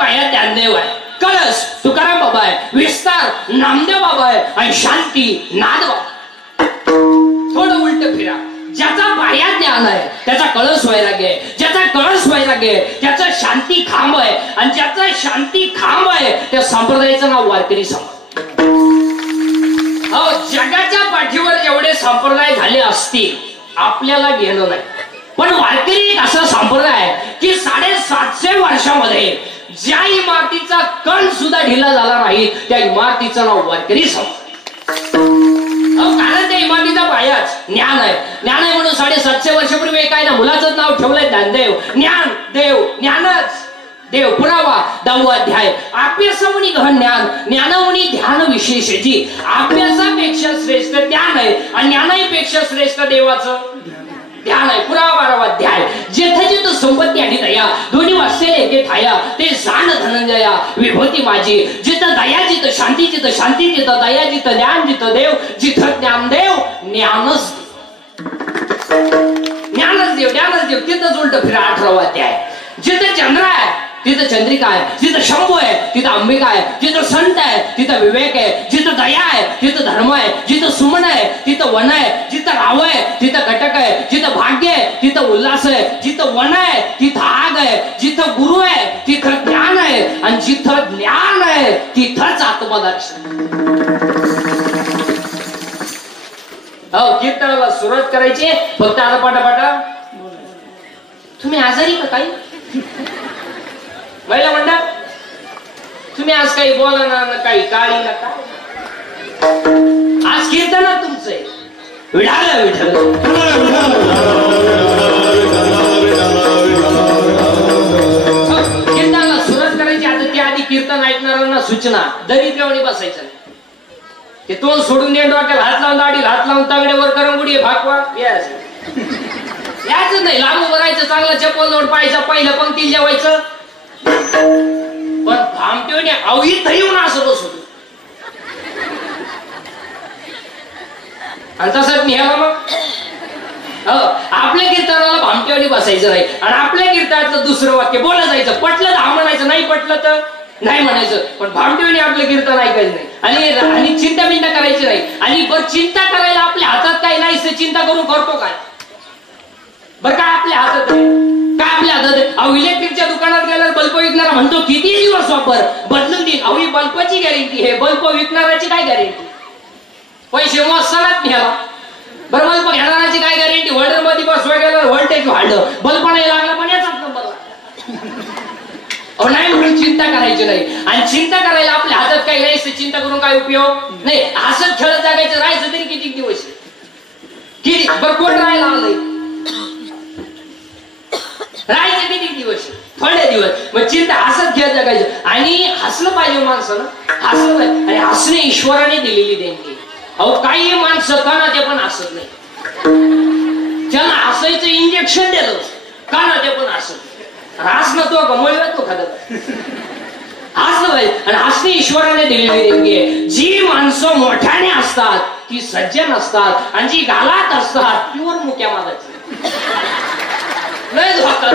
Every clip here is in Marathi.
पायात ज्ञानदेव आहे, कळस तुकाराम बाबा आहे, विस्तार नामदेव बाबा आहे आणि शांती नाद बाबा. थोडं उलट फिरा. ज्याचा पायात ज्ञान आहे त्याचा कळस व्हायला गे, ज्याचा कळस व्हायला गे त्याचा शांती खांब आहे, आणि ज्याचा शांती खांब आहे त्या संप्रदायाचं नाव वारकरी संप्रदाय. हो, जगाच्या पाठीवर जेवढे संप्रदाय झाले असतील आपल्याला घेणं नाही, पण वारकरी एक असा संप्रदाय आहे की 750 वर्षामध्ये ज्या इमारतीचा कण सुद्धा ढिला झाला नाही त्या इमारतीचं नाव वारकरी संप्रदाय. कारण त्या इमारतीचा पायाच ज्ञान आहे. ज्ञान आहे म्हणून 750 वर्षापूर्वी काय ना मुलाचं नाव ठेवलंय ज्ञानदेव. ज्ञान देव ज्ञानच देव. पुरावा 10वा अध्याय. अभ्यासमुनी गहन ज्ञान, ज्ञानमुनी ध्यान विशेषजी. अभ्यासापेक्षा श्रेष्ठ ज्ञान आहे आणि ज्ञानापेक्षा श्रेष्ठ देवाचं ध्यान आहे. पुरावा 12वा अध्याय. जेथे जिथं संपत्ती आणि दया दोन्ही वाचते एके ठाया, ते जाण धनंजया विभूती माझी. जिथं दया जिथं शांती, जिथं शांती जिथं दया, जिथं ज्ञान जिथं देव, जिथं ज्ञानदेव ज्ञानच ज्ञानच देव ज्ञानच देव. तिथंच उलट फिरा 18वा अध्याय. जिथं चंद्र आहे तिथं चंद्रिका आहे, जिथं शंभू आहे तिथं अंबिका आहे, जिथं संत आहे तिथं विवेक आहे, जिथं दया आहे तिथं धर्म आहे, जिथं सुमन आहे तिथं वन आहे, जिथं राव आहे तिथं घटक आहे, जिथं भाग्य आहे तिथं उल्हास आहे, जिथं वन आहे तिथं आग आहे, जिथं गुरु आहे तिथं ज्ञान आहे, आणि जिथं ज्ञान आहे तिथंच आत्मदर्शन. हो, कीर्तनाला सुरुवात करायची. फक्त आता पाटापाटा. तुम्ही आजारी का काही महिला म्हणतात? तुम्ही आज काही बोला ना, काही काळी ना काय. आज कीर्तनात तुमचं आहे विठाल विठ्ठल. कीर्तनाला सुरुवात करायची. आता त्या आधी कीर्तन ऐकणाऱ्यांना सूचना, दरिद्रवाणी बसायचं नाही. ते तोंड सोडून दे, डोक्याला हात लावून, दाढी हात लावून, तागड्यावर करंगुडी भागवा याच नाही. लांब उभं राहायचं, चांगला चप्पल जोड पाहायचा, पहिल्या पंक्तीला जेवायचं. पण भामटेवणे अवहित येऊन असं बसतो आणि तसंच निघाला. मग आपल्या कीर्तनाला भामटेवणी बसायचं नाही, आणि आपल्या कीर्तनाचं दुसरं वाक्य बोला जायचं. पटलं तर हा म्हणायचं, नाही पटलं तर नाही म्हणायचं. पण भामटेवणी आपलं कीर्तन ऐकायचं नाही, आणि चिंता बिंता करायची नाही. आणि बरं, चिंता करायला आपल्या हातात काही नाही, चिंता करून करतो काय बरं? काय आपल्या हातात काय आपल्या हातात? अहो, इलेक्ट्रिकच्या दुकानात गेल्यावर बल्ब विकणारा म्हणतो किती दिवस वापर, बदलून देईल. अहो, ही बल्बची गॅरंटी आहे, बल्ब विकणाऱ्याची काय गॅरंटी? पैसे मोजतानाच घ्यावा. बरं, बल्ब घेणाऱ्याची काय गॅरंटी? होल्डर मध्ये बसवाय गेल्यावर व्होल्टेज वाढलं, बल्ब नाही लागला पण याचाच नंबर लागला. नाही म्हणून चिंता करायची नाही. आणि चिंता करायला आपल्या हातात काही नाही, चिंता करून काय उपयोग नाही. हसत खेळत जागायचं, राहायचं तरी किती दिवस किती. बरं, कोण राहायला आलंय? राहायचं किती दिवस? थोडे दिवस. मग चिंता हसत खेळत जगायचं. आणि हसलं पाहिजे माणसानं, हसलं पाहिजे. आणि हसणे ईश्वराने दिलेली देणगी. अहो, काही माणसं कानाते पण हसत नाही. ज्यांना हसायचं इंजेक्शन दिलं कानाते पण हसत. हसणं तो गमळला तो खात हसलं पाहिजे. आणि हसणे ईश्वराने दिलेली देणगी आहे. जी माणसं मोठ्याने असतात ती सज्जन असतात, आणि जी गालात असतात तीवर मुक्या मागायची लय धोका.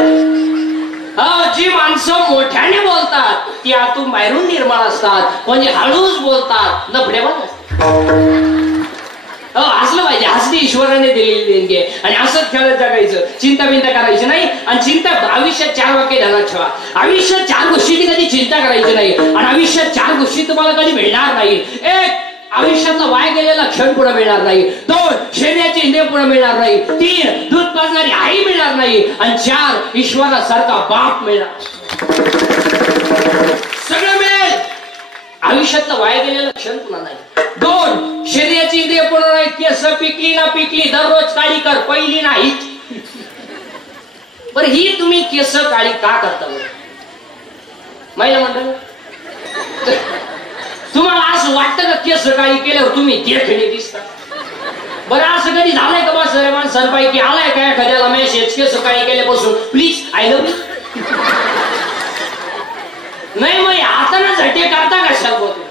जी माणसं मोठ्याने बोलतात ती आतून बाहेरून निर्माण असतात, म्हणजे हळूच बोलतात लफडेवाद असतात. हसलं पाहिजे. हसणे ईश्वराने दिलेली देणगी आहे. आणि असंच खेळत जगायचं, चिंता बिंता करायची नाही. आणि चिंता आयुष्यात 4 वाक्य ध्यानात ठेवा. आयुष्यात 4 गोष्टीची कधी चिंता करायची नाही, आणि आयुष्यात 4 गोष्टी तुम्हाला कधी मिळणार नाही. 1. आयुष्यातला वाया गेलेला क्षण पुढे मिळणार नाही. 2. शरीराचे इंद्रिय पुढे मिळणार नाही. 3. दूध पाजणारी आई मिळणार नाही. आणि 4. ईश्वरासारखा बाप मिळणार. सगळं मिळेल, आयुष्यातला वाया गेलेला क्षण पुन्हा नाही. 2. शरीराची इंद्रिय पुन्हा नाही. केस पिकली ना पिकली दररोज काळी कर, पहिली नाही. बरं, ही तुम्ही केस काळी का करता बरं महिला मंडळ? तुम्हाला असं वाटतं का केस काळी केल्यावर तुम्ही देखणे दिसता? बरं, असं कधी झालंय का बा सर माणसांपैकी आलाय का एखाद्याला मेसेज केस काळी केल्यापासून प्लीज आय लव्ह यू? नाही, मग हाताने झटे करता कशाला बोलतो?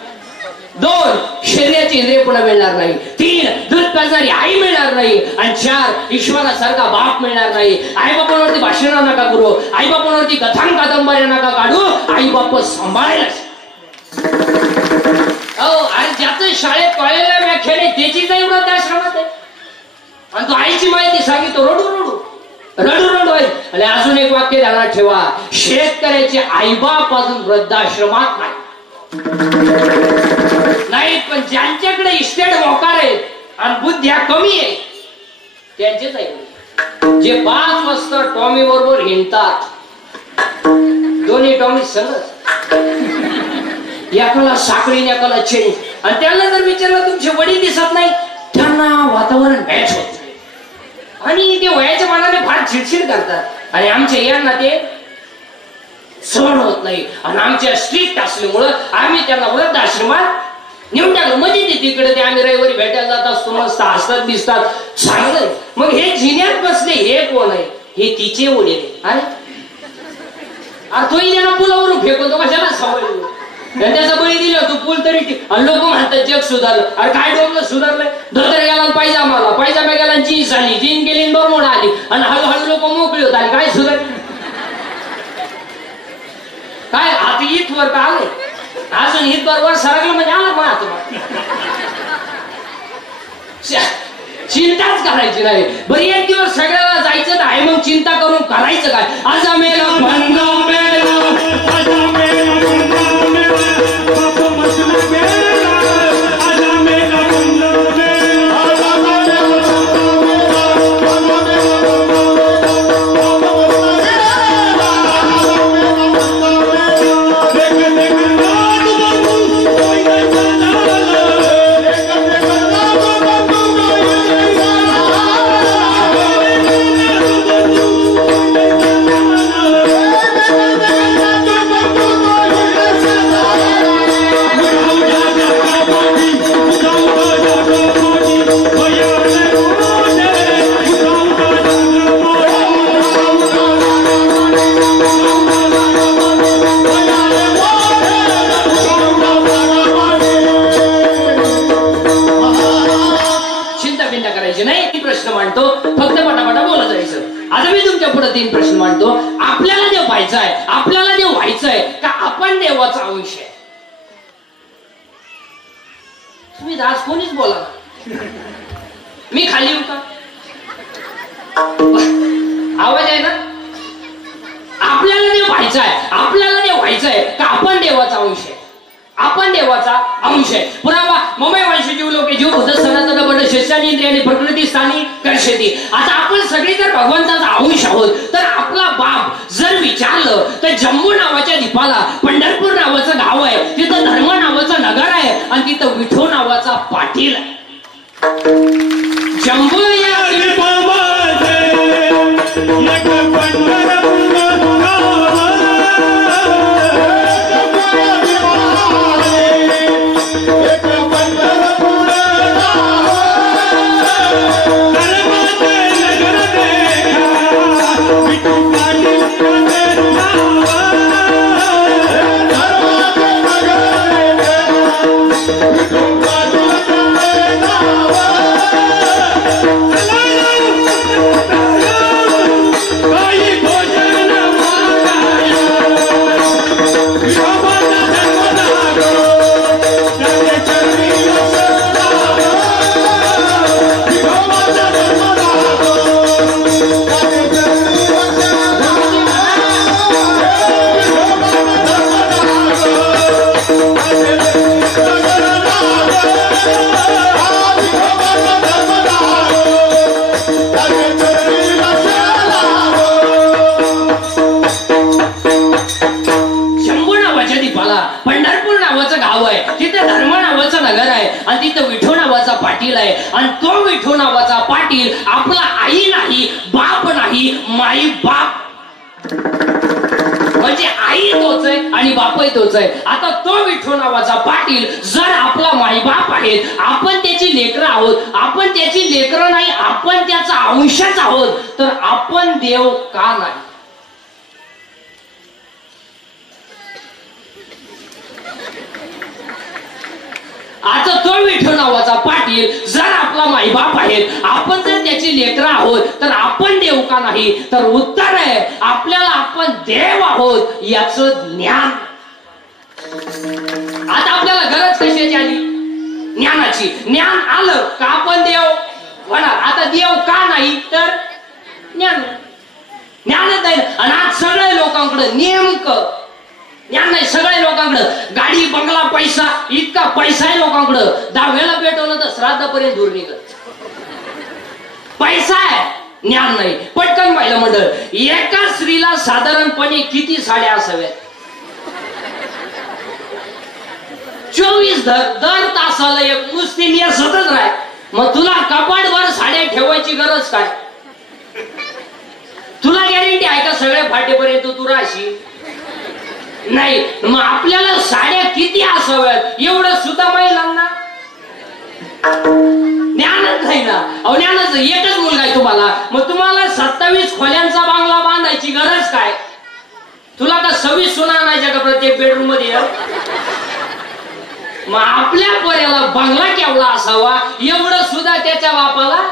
2 शरीराची इंद्रिय पुन्हा मिळणार नाही. 3 दूध पाजणारी आई मिळणार नाही. आणि 4 ईश्वरासारखा बाप मिळणार नाही. आई बापांवरती भाषण नका करू, आई बापांवरती कथान कादंबऱ्या नका काढू, आई बाप सांभाळायला. आणि ज्याचं शाळेत कॉलेजला व्याख्यान आहे त्याची जाई वृद्धाश्रमात आहे. आणि तो आईची माहिती सांगितलं रडू रडू रडू रडू आहे. आणि अजून एक वाक्य ध्यानात ठेवा, शेतकऱ्याचे आईबाप अजून वृद्धाश्रमात नाही, पण ज्यांच्याकडे इस्टेट मोकार आहेत आणि बुद्ध्या कमी आहे त्यांचेच आहे. जे 5 वाजता टॉमी बरोबर हिंडतात, दोन्ही टॉमी संगत, एकाला साखळी एकाला चेंज. आणि त्यांना जर विचारलं तुमचे वडील दिसत नाही, त्यांना वातावरण मॅच होत नाही आणि ते वयाच्या मानाने फार चिडचिड करतात. आणि आमच्या यांना ते सहन होत नाही. आणि आमच्या स्ट्रिक्ट असल्यामुळं आम्ही त्यांना वृद्धाश्रमात नेऊन टाकलं. म्हणजे ते तिकडे ते आम्ही रविवारी भेटायला जात असतो, मस्त हसतात दिसतात, चांगलं. मग हे जिन्यात बसले हे कोण आहे? हे तिचे वडील. अरे तोही त्यांना पुलावरून फेकतो, कशाला सवय. त्याचा बळी दिला तू पूल तरी. आणि लोक म्हणतात जग सुधारलं. अरे काय डोकं सुधारलंय? धोतर गेला पायजामाला, पायजामा गेला जीन्स आली, जीन गेली बरमोड आली आणि हळूहळू लोक मोकळी होत आली. काय सुधार काय? आता इथवर का आले? अजून हित बरोबर सरकलं म्हणजे आला मग आता चिंताच करायची नाही. बरी एक दिवस सगळ्याला जायचं तर आहे, मग चिंता करून करायचं काय? आज तीन प्रश्न मांडतो. आपल्याला देव पाहायचा आहे, आपल्याला देव व्हायचं आहे का आपण देवाचा अंश आहे? तुम्ही आज कोणीच बोला, मी खाली येऊ का? आवाज आहे ना? आपल्याला देव पाहायचा आहे, आपल्याला देव व्हायचं आहे का आपण देवाचा अंश आहे? आपण देवाचा अंश आहे. पुरावा ममय वंशी जीव लोके जीव भूत सनातन बड शस्यानी इंद्रियानी प्रकृती स्थानी कर्षती. आता आपण सगळे जर भगवंताचा अंश आहोत तर आपला बाप जर विचारलं तर जम्मू नावाच्या द्वीपाला पंढरपूर नावाचं गाव आहे, तिथं धर्म नावाचं नगर आहे आणि तिथं विठो नावाचा पाटील आहे. जम्मू या पंढरपूर नावाचं गाव आहे, तिथे धर्म नावाचं नगर आहे आणि तिथं विठो नावाचा पाटील आहे. आणि तो विठो नावाचा पाटील आपला आई नाही, बाप नाही, माई बाप, म्हणजे आई तोच आहे आणि बापही तोच आहे. आता तो विठो नावाचा पाटील जर आपला माईबाप आहेत, आपण त्याची लेकरं आहोत, आपण त्याची लेकरं नाही, आपण त्याचा अंशच आहोत, तर आपण देव का नाही? आता तो विठू नावाचा पाटील जर आपला माईबाप आहे, आपण जर त्याची लेकरं आहोत, तर आपण देव का नाही? तर उत्तर आहे आपल्याला आपण देव आहोत याचं ज्ञान. आता आपल्याला गरज कशाची आली? ज्ञानाची. ज्ञान आलं का आपण देव होणार. आता देव का नाही? तर ज्ञान. ज्ञानच नाही. आणि आज सगळ्या लोकांकडे नेमकं ज्ञान नाही. सगळ्या लोकांकडे गाडी बंगला पैसा, इतका पैसा आहे लोकांकडे, 10वेला पेटवलं तर श्राद्धापर्यंत दूर निघत. पैसा आहे, ज्ञान नाही. पटकन पाहिलं मंडळ, एका स्त्रीला साधारणपणे किती साड्या असाव्यात? 24 दर तासाला एक नुसती नेसतच राह. मग तुला कपाटभर साड्या ठेवायची गरज काय? तुला गॅरंटी आहे का सगळ्या फाटेपर्यंत तू राहशील? नाही. मग आपल्याला साड्या किती असाव्यात एवढं सुद्धा महिलांना ज्ञानच नाही ना. ज्ञानच एकच मुलगा आहे तुम्हाला, मग तुम्हाला 27 खोल्यांचा बांगला बांधायची गरज काय? तुला का 26 सुना आणायच्या का प्रत्येक बेडरूम मध्ये? मग आपल्या पोऱ्याला बंगला केवढा असावा एवढं सुद्धा त्याच्या बापाला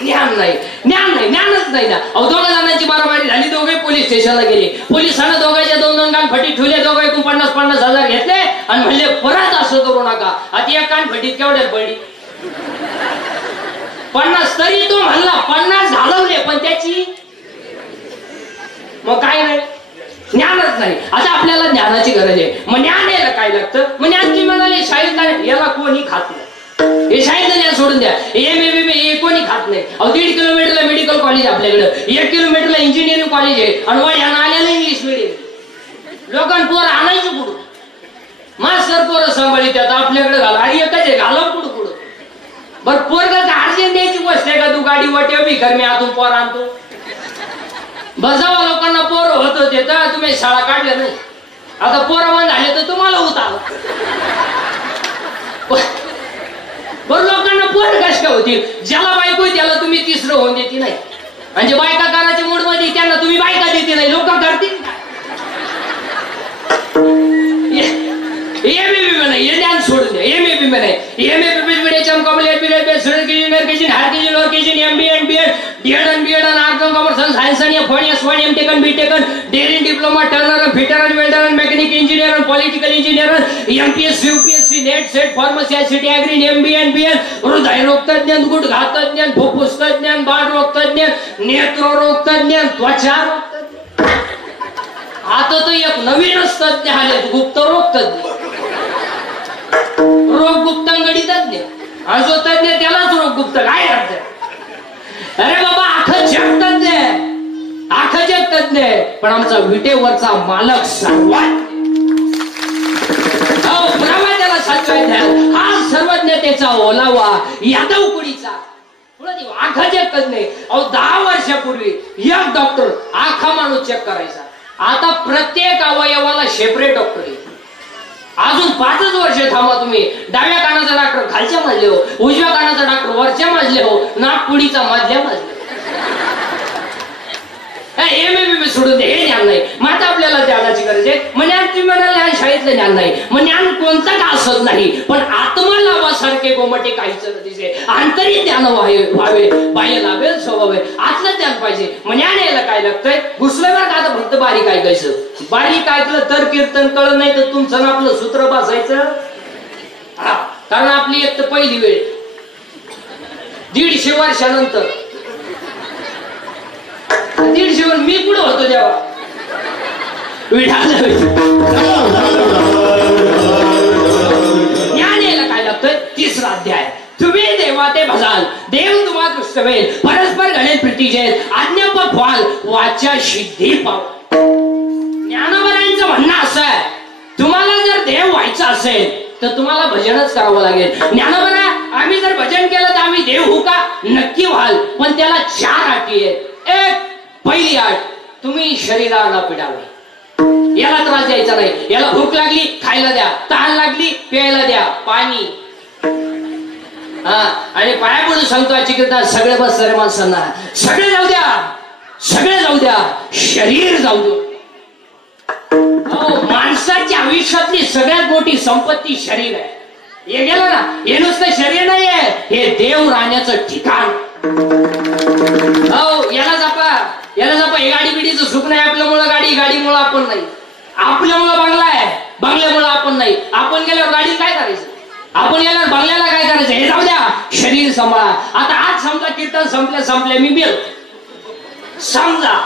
ज्ञान नाही. ज्ञान नाही, ज्ञानच नाही ना. दोघा जणांची मारामारी झाली, दोघे पोलीस स्टेशनला गेले. पोलिसांना दोघांच्या 2-2 कानफटी ठेवले, दोघे 50-50 हजार घेतले आणि म्हणले परत असं करू नका. आता एक कानफटीत केवढ्यात पडली? 50. तरी तो म्हणला 50 घालवले, पण त्याची मग काय नाही, ज्ञानच नाही. आता आपल्याला ज्ञानाची गरज आहे. मग ज्ञान यायला काय लागतं? मग ज्ञान म्हणाले शाळेत काय याला कोणी खात नाही. हे शाळेत ज्ञान सोडून द्या. हे कोणी खात नाही. 1.5 किलोमीटरला मेडिकल कॉलेज आपल्याकडे, 1 किलोमीटरला इंजिनिअरिंग कॉलेज आहे, आणि वळ्यानं आलेलं इंग्लिश मिडियम. लोकांना पोरं आणायची कुठं? मास्तर पोरं सांभाळी त्यात आपल्याकडे घाला. अरे एकच आहे, घाला पुढं पुढं. बरं पोरगा अर्जंट द्यायची गोष्ट आहे का? तू गाडी वाटेव भिकार मी आतून पोर आणतो. बजावा लोकांना पोरं होत होते तर तुम्ही शाळा काढल्या नाही. आता पोरं बंद झाले तर तुम्हाला उतार. बरं लोकांना पोरं कश काय होतील? ज्याला बायको त्याला तुम्ही तिसरं होऊन देते नाही, म्हणजे बायका करायच्या मूड मध्ये त्यांना तुम्ही बायका देते नाही. लोक करतील नाही. हे ज्ञान सोडून द्या. एमएबी नाही. MAB complete KG higher KG lower KG MB end B.Ed D.Ed end B.Ed आणि आर्ट्स कॉमर्स सायन्स आणि F1 am taken be taken daring diploma Turner fitter आणि वेल्डर आणि मेकॅनिक इंजिनियर आणि political engineer MPSC UPSC net set pharmacy ICT agree MB end B.Ed हृदयरोग तज्ञ गुडघा तज्ञ फुफ्फुस तज्ञ बाळरोग तज्ञ नेत्ररोग तज्ञ त्वचा रोग तज्ञ. आता तर एक नवीनच तज्ञ आले, गुप्तरोग तज्ञ, रोग गुप्तांगडी तज्ञ. हा जो तज्ञ त्यालाच रोग गुप्त काय करते? अरे बाबा आखं जग तज्ञ आहे, आखं जग तज्ञ आहे, पण आमचा विटेवरचा मालक सर्वात त्याला साचवायचा. हा सर्वज्ञतेचा ओलावा यादव कुडीचा आखा जग तज्ञ. 10 वर्षापूर्वी एक डॉक्टर आखा माणूस चेक करायचा. आता प्रत्येक अवयवाला सेपरेट डॉक्टर आहे. अजून 5च वर्ष थांबा तुम्ही. डाव्या कानाचा डॉक्टर खालच्या मजले हो, उजव्या कानाचा डॉक्टर वरच्या मजले हो, नागपुडीचा मधल्या मजले. एमएबी सोडून दे, हे ज्ञान नाही. मग आता आपल्याला ज्ञानाची गरज आहे. मग ज्ञान तुम्ही म्हणाले शाळेतलं ज्ञान नाही. मग ज्ञान कोणतं का असत नाही, पण आत्मलाभासारखे गोमटे काहीच दिसे. आंतरिक ज्ञान व्हावे, बाह्य लाभेल स्वभावे, आतलं ज्ञान पाहिजे. मग ज्ञान यायला काय लागतंय? घुसल्यावर का आता फक्त बारीक ऐकायचं. बारीक ऐकलं तर कीर्तन कळलं नाही तर तुमचं ना आपलं सूत्र बसायचं. हा, कारण आपली एक तर पहिली वेळ 150 वर्षानंतर 150 वर मी पुढे होतो तेव्हा ज्ञान यायला काय लागतंय? 3रा अध्याय. तुम्ही देवा ते भजाल, देव तुम्हा दृष्ट होईल, परस्पर घडेल प्रीतीजय, आज्ञापक व्हाल, वाचा सिद्धी पाव. ज्ञानवरांचं म्हणणं असं आहे, तुम्हाला जर देव व्हायचं असेल तर तुम्हाला भजनच करावं लागेल. ज्ञानवरा आम्ही जर भजन केलं तर आम्ही देव होऊ का? नक्की व्हाल, पण त्याला 4 अटी आहेत. एक, पहिली अट, तुम्ही शरीराला पिडावे. याला त्रास द्यायचा नाही. याला भूक लागली खायला द्या, तहान लागली प्यायला द्या, पाणी. हा, आणि पाया पडून सांगतो चिकित्सा सगळे बस रे माणसांना, सगळे जाऊ द्या, सगळे जाऊ द्या, शरीर जाऊ द्या. माणसाच्या आयुष्यातली सगळ्यात मोठी संपत्ती शरीर आहे. हे गेलं ना, हे नुसतं शरीर नाहीये, हे देव राहण्याचं ठिकाण. हो, याला जपा हे गाडी बिडीचं सुख नाही आपल्यामुळं, गाडीमुळं आपण नाही, आपल्यामुळं बंगला आहे, बंगल्यामुळं आपण नाही. आपण गेल्यावर गाडीत काय करायचं, आपण गेल्यावर बंगल्याला काय करायचं, हे जाऊ द्या, शरीर सांभाळा. आता आज समजा कीर्तन संपले मी बेल, समजा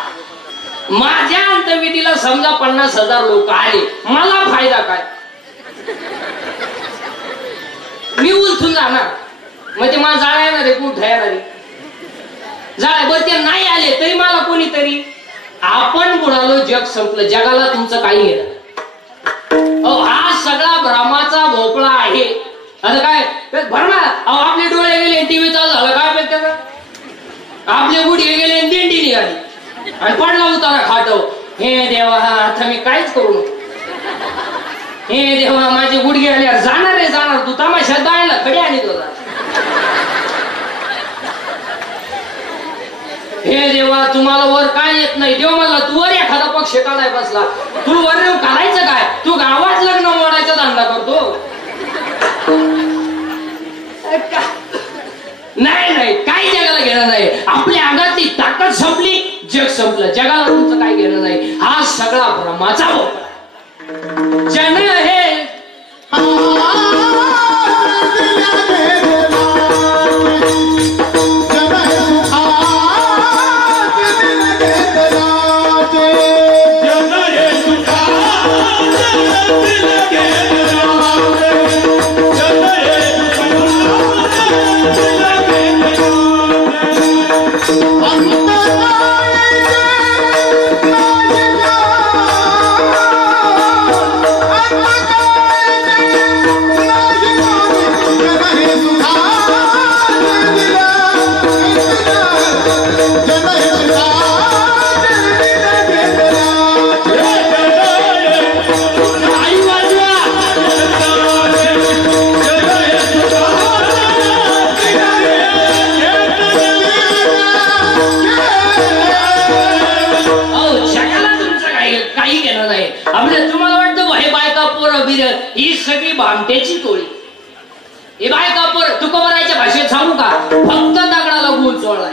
माझ्या अंतविधीला समजा 50,000 लोक आले, मला फायदा काय, मी उलथून जाणार, मग ते मला जाळा येणार आहे, कुठं येणार आहे जाळ. बरं ते नाही आले तरी मला कोणीतरी, आपण बुडालो, जग संपलं, जगाला तुमचं काही येणार. हा सगळा भ्रमाचा भोपळा आहे. आता काय भरमा, आपले डोळे गेले, टीव्ही चालू झालं, काय माहिती, आपले गुडघे गेले, दिंडी निघाली आणि पडला उतारा खाटव. हे देवा, आता मी काहीच करू नको, हे देवा माझे गुडघे आले, जाणार तू तमाशात जायला खडे आणि तुझा. हे देवा तुम्हाला वर काय येत नाही, देव मला तू वर एखादा पक्ष काढाय बसला, तू वर करायचं काय, तू गावात लग्न मोडायचा धंदा करतो. नाही काही जगाला घेणं नाही, आपल्या अंगातली ताकद संपली, जग संपलं, जगाला तुमचं काय घेणं नाही. हा सगळा भ्रमाचा भोपळा. जन हे ही सगळी भामट्याची टोळी. हे बायका तुकोबराच्या भाषेत सांगू का, फक्त दगडाला गुळ चोळलाय,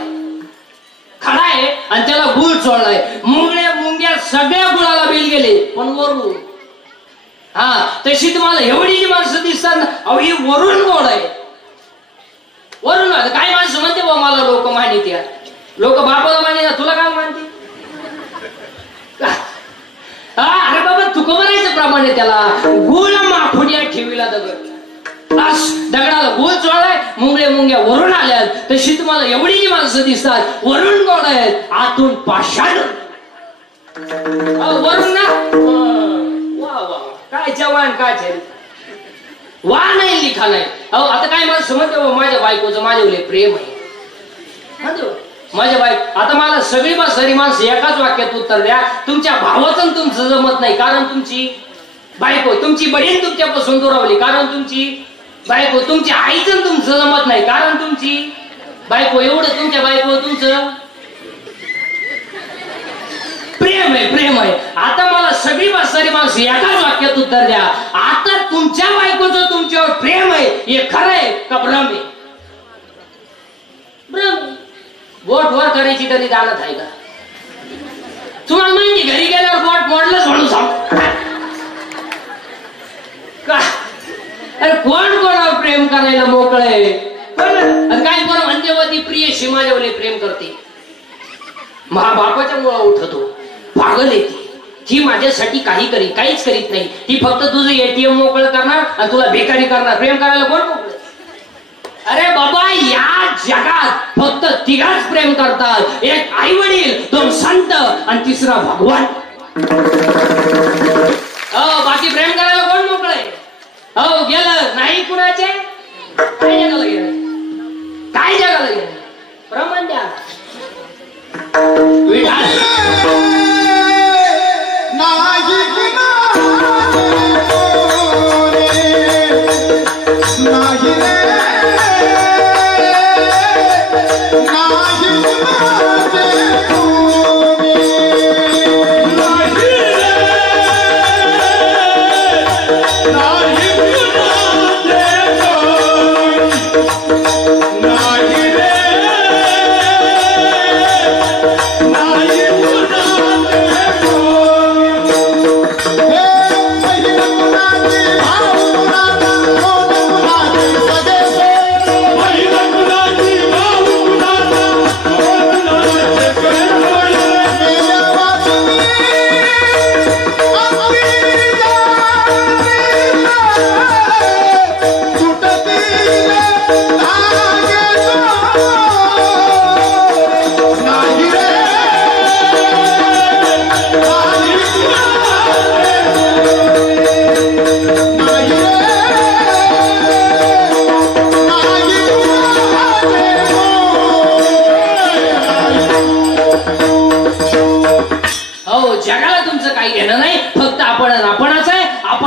खडा आहे आणि त्याला गुळ चोळलाय, मुंग्या सगळ्या गुळाला बिल गेले, पण वरून तशी तुम्हाला एवढी जी माणसं दिसतात, अहो ही वरून गोड आहे, वरून. काय माणसं म्हणते बा मला लोक मानित्या, लोक बापाला मानित्या, तुला काय मानते, अरे बाबा तुकोबरायचं प्रमाणे त्याला गुळ माखुड्या ठेवीला दगडाला गुळ चोळलाय, मुंग्या वरून आल्यात, तशी तुम्हाला एवढी जी माणसं दिसतात, वरून गोड आहेत, आतून पाषाण. वरून ना वा वा, काय जवान, काय चरित्र, वा नाही लिखा नाही. आता काय माणसं म्हणते माझ्या बायकोचं माझ्यावर प्रेम आहे, माझ्या बाईक. आता मला सगळी सारी माणसं एकाच वाक्यात उत्तर द्या, तुमच्या भावाचं तुमचं जमत नाही, कारण तुमची बायको, तुमची बहीण तुमच्यापासून दुरावली, कारण तुमची बायको, तुमच्या आईचं तुमचं जमत नाही, कारण तुमची बायको. एवढं तुमच्या बायको तुमचं प्रेम आहे. आता मला सगळी सारी माणसं एकाच वाक्यात उत्तर द्या, आता तुमच्या बायकोचं तुमच्यावर प्रेम आहे, हे खरं आहे का भ्रम आहे? भ्रम. बोट वर करायची तरी जाणत आहे का तुम्हाला माहिती, घरी गेल्यावर बोट मोडलंच म्हणून सांग. अरे कोण कोणावर प्रेम करायला मोकळे, काय कोण म्हणते व ती प्रियशी माझ्यावर प्रेम करते, बापाच्या मुळा उठतो, पागल येते ती, माझ्यासाठी काहीच करीत नाही, ती फक्त तुझं एटीएम मोकळ करणार आणि तुला बेकारी करणार. प्रेम करायला कोण मोकळ? अरे बाबा या जगात फक्त तिघाच प्रेम करतात, एक आई वडील, दोन संत आणि तिसरा भगवान. बाकी प्रेम करायला कोण मोकळ आहे? गेलं नाही कुणाचे, काय जगाला गेलं, काय जगाला गेलं, प्रमाण द्या.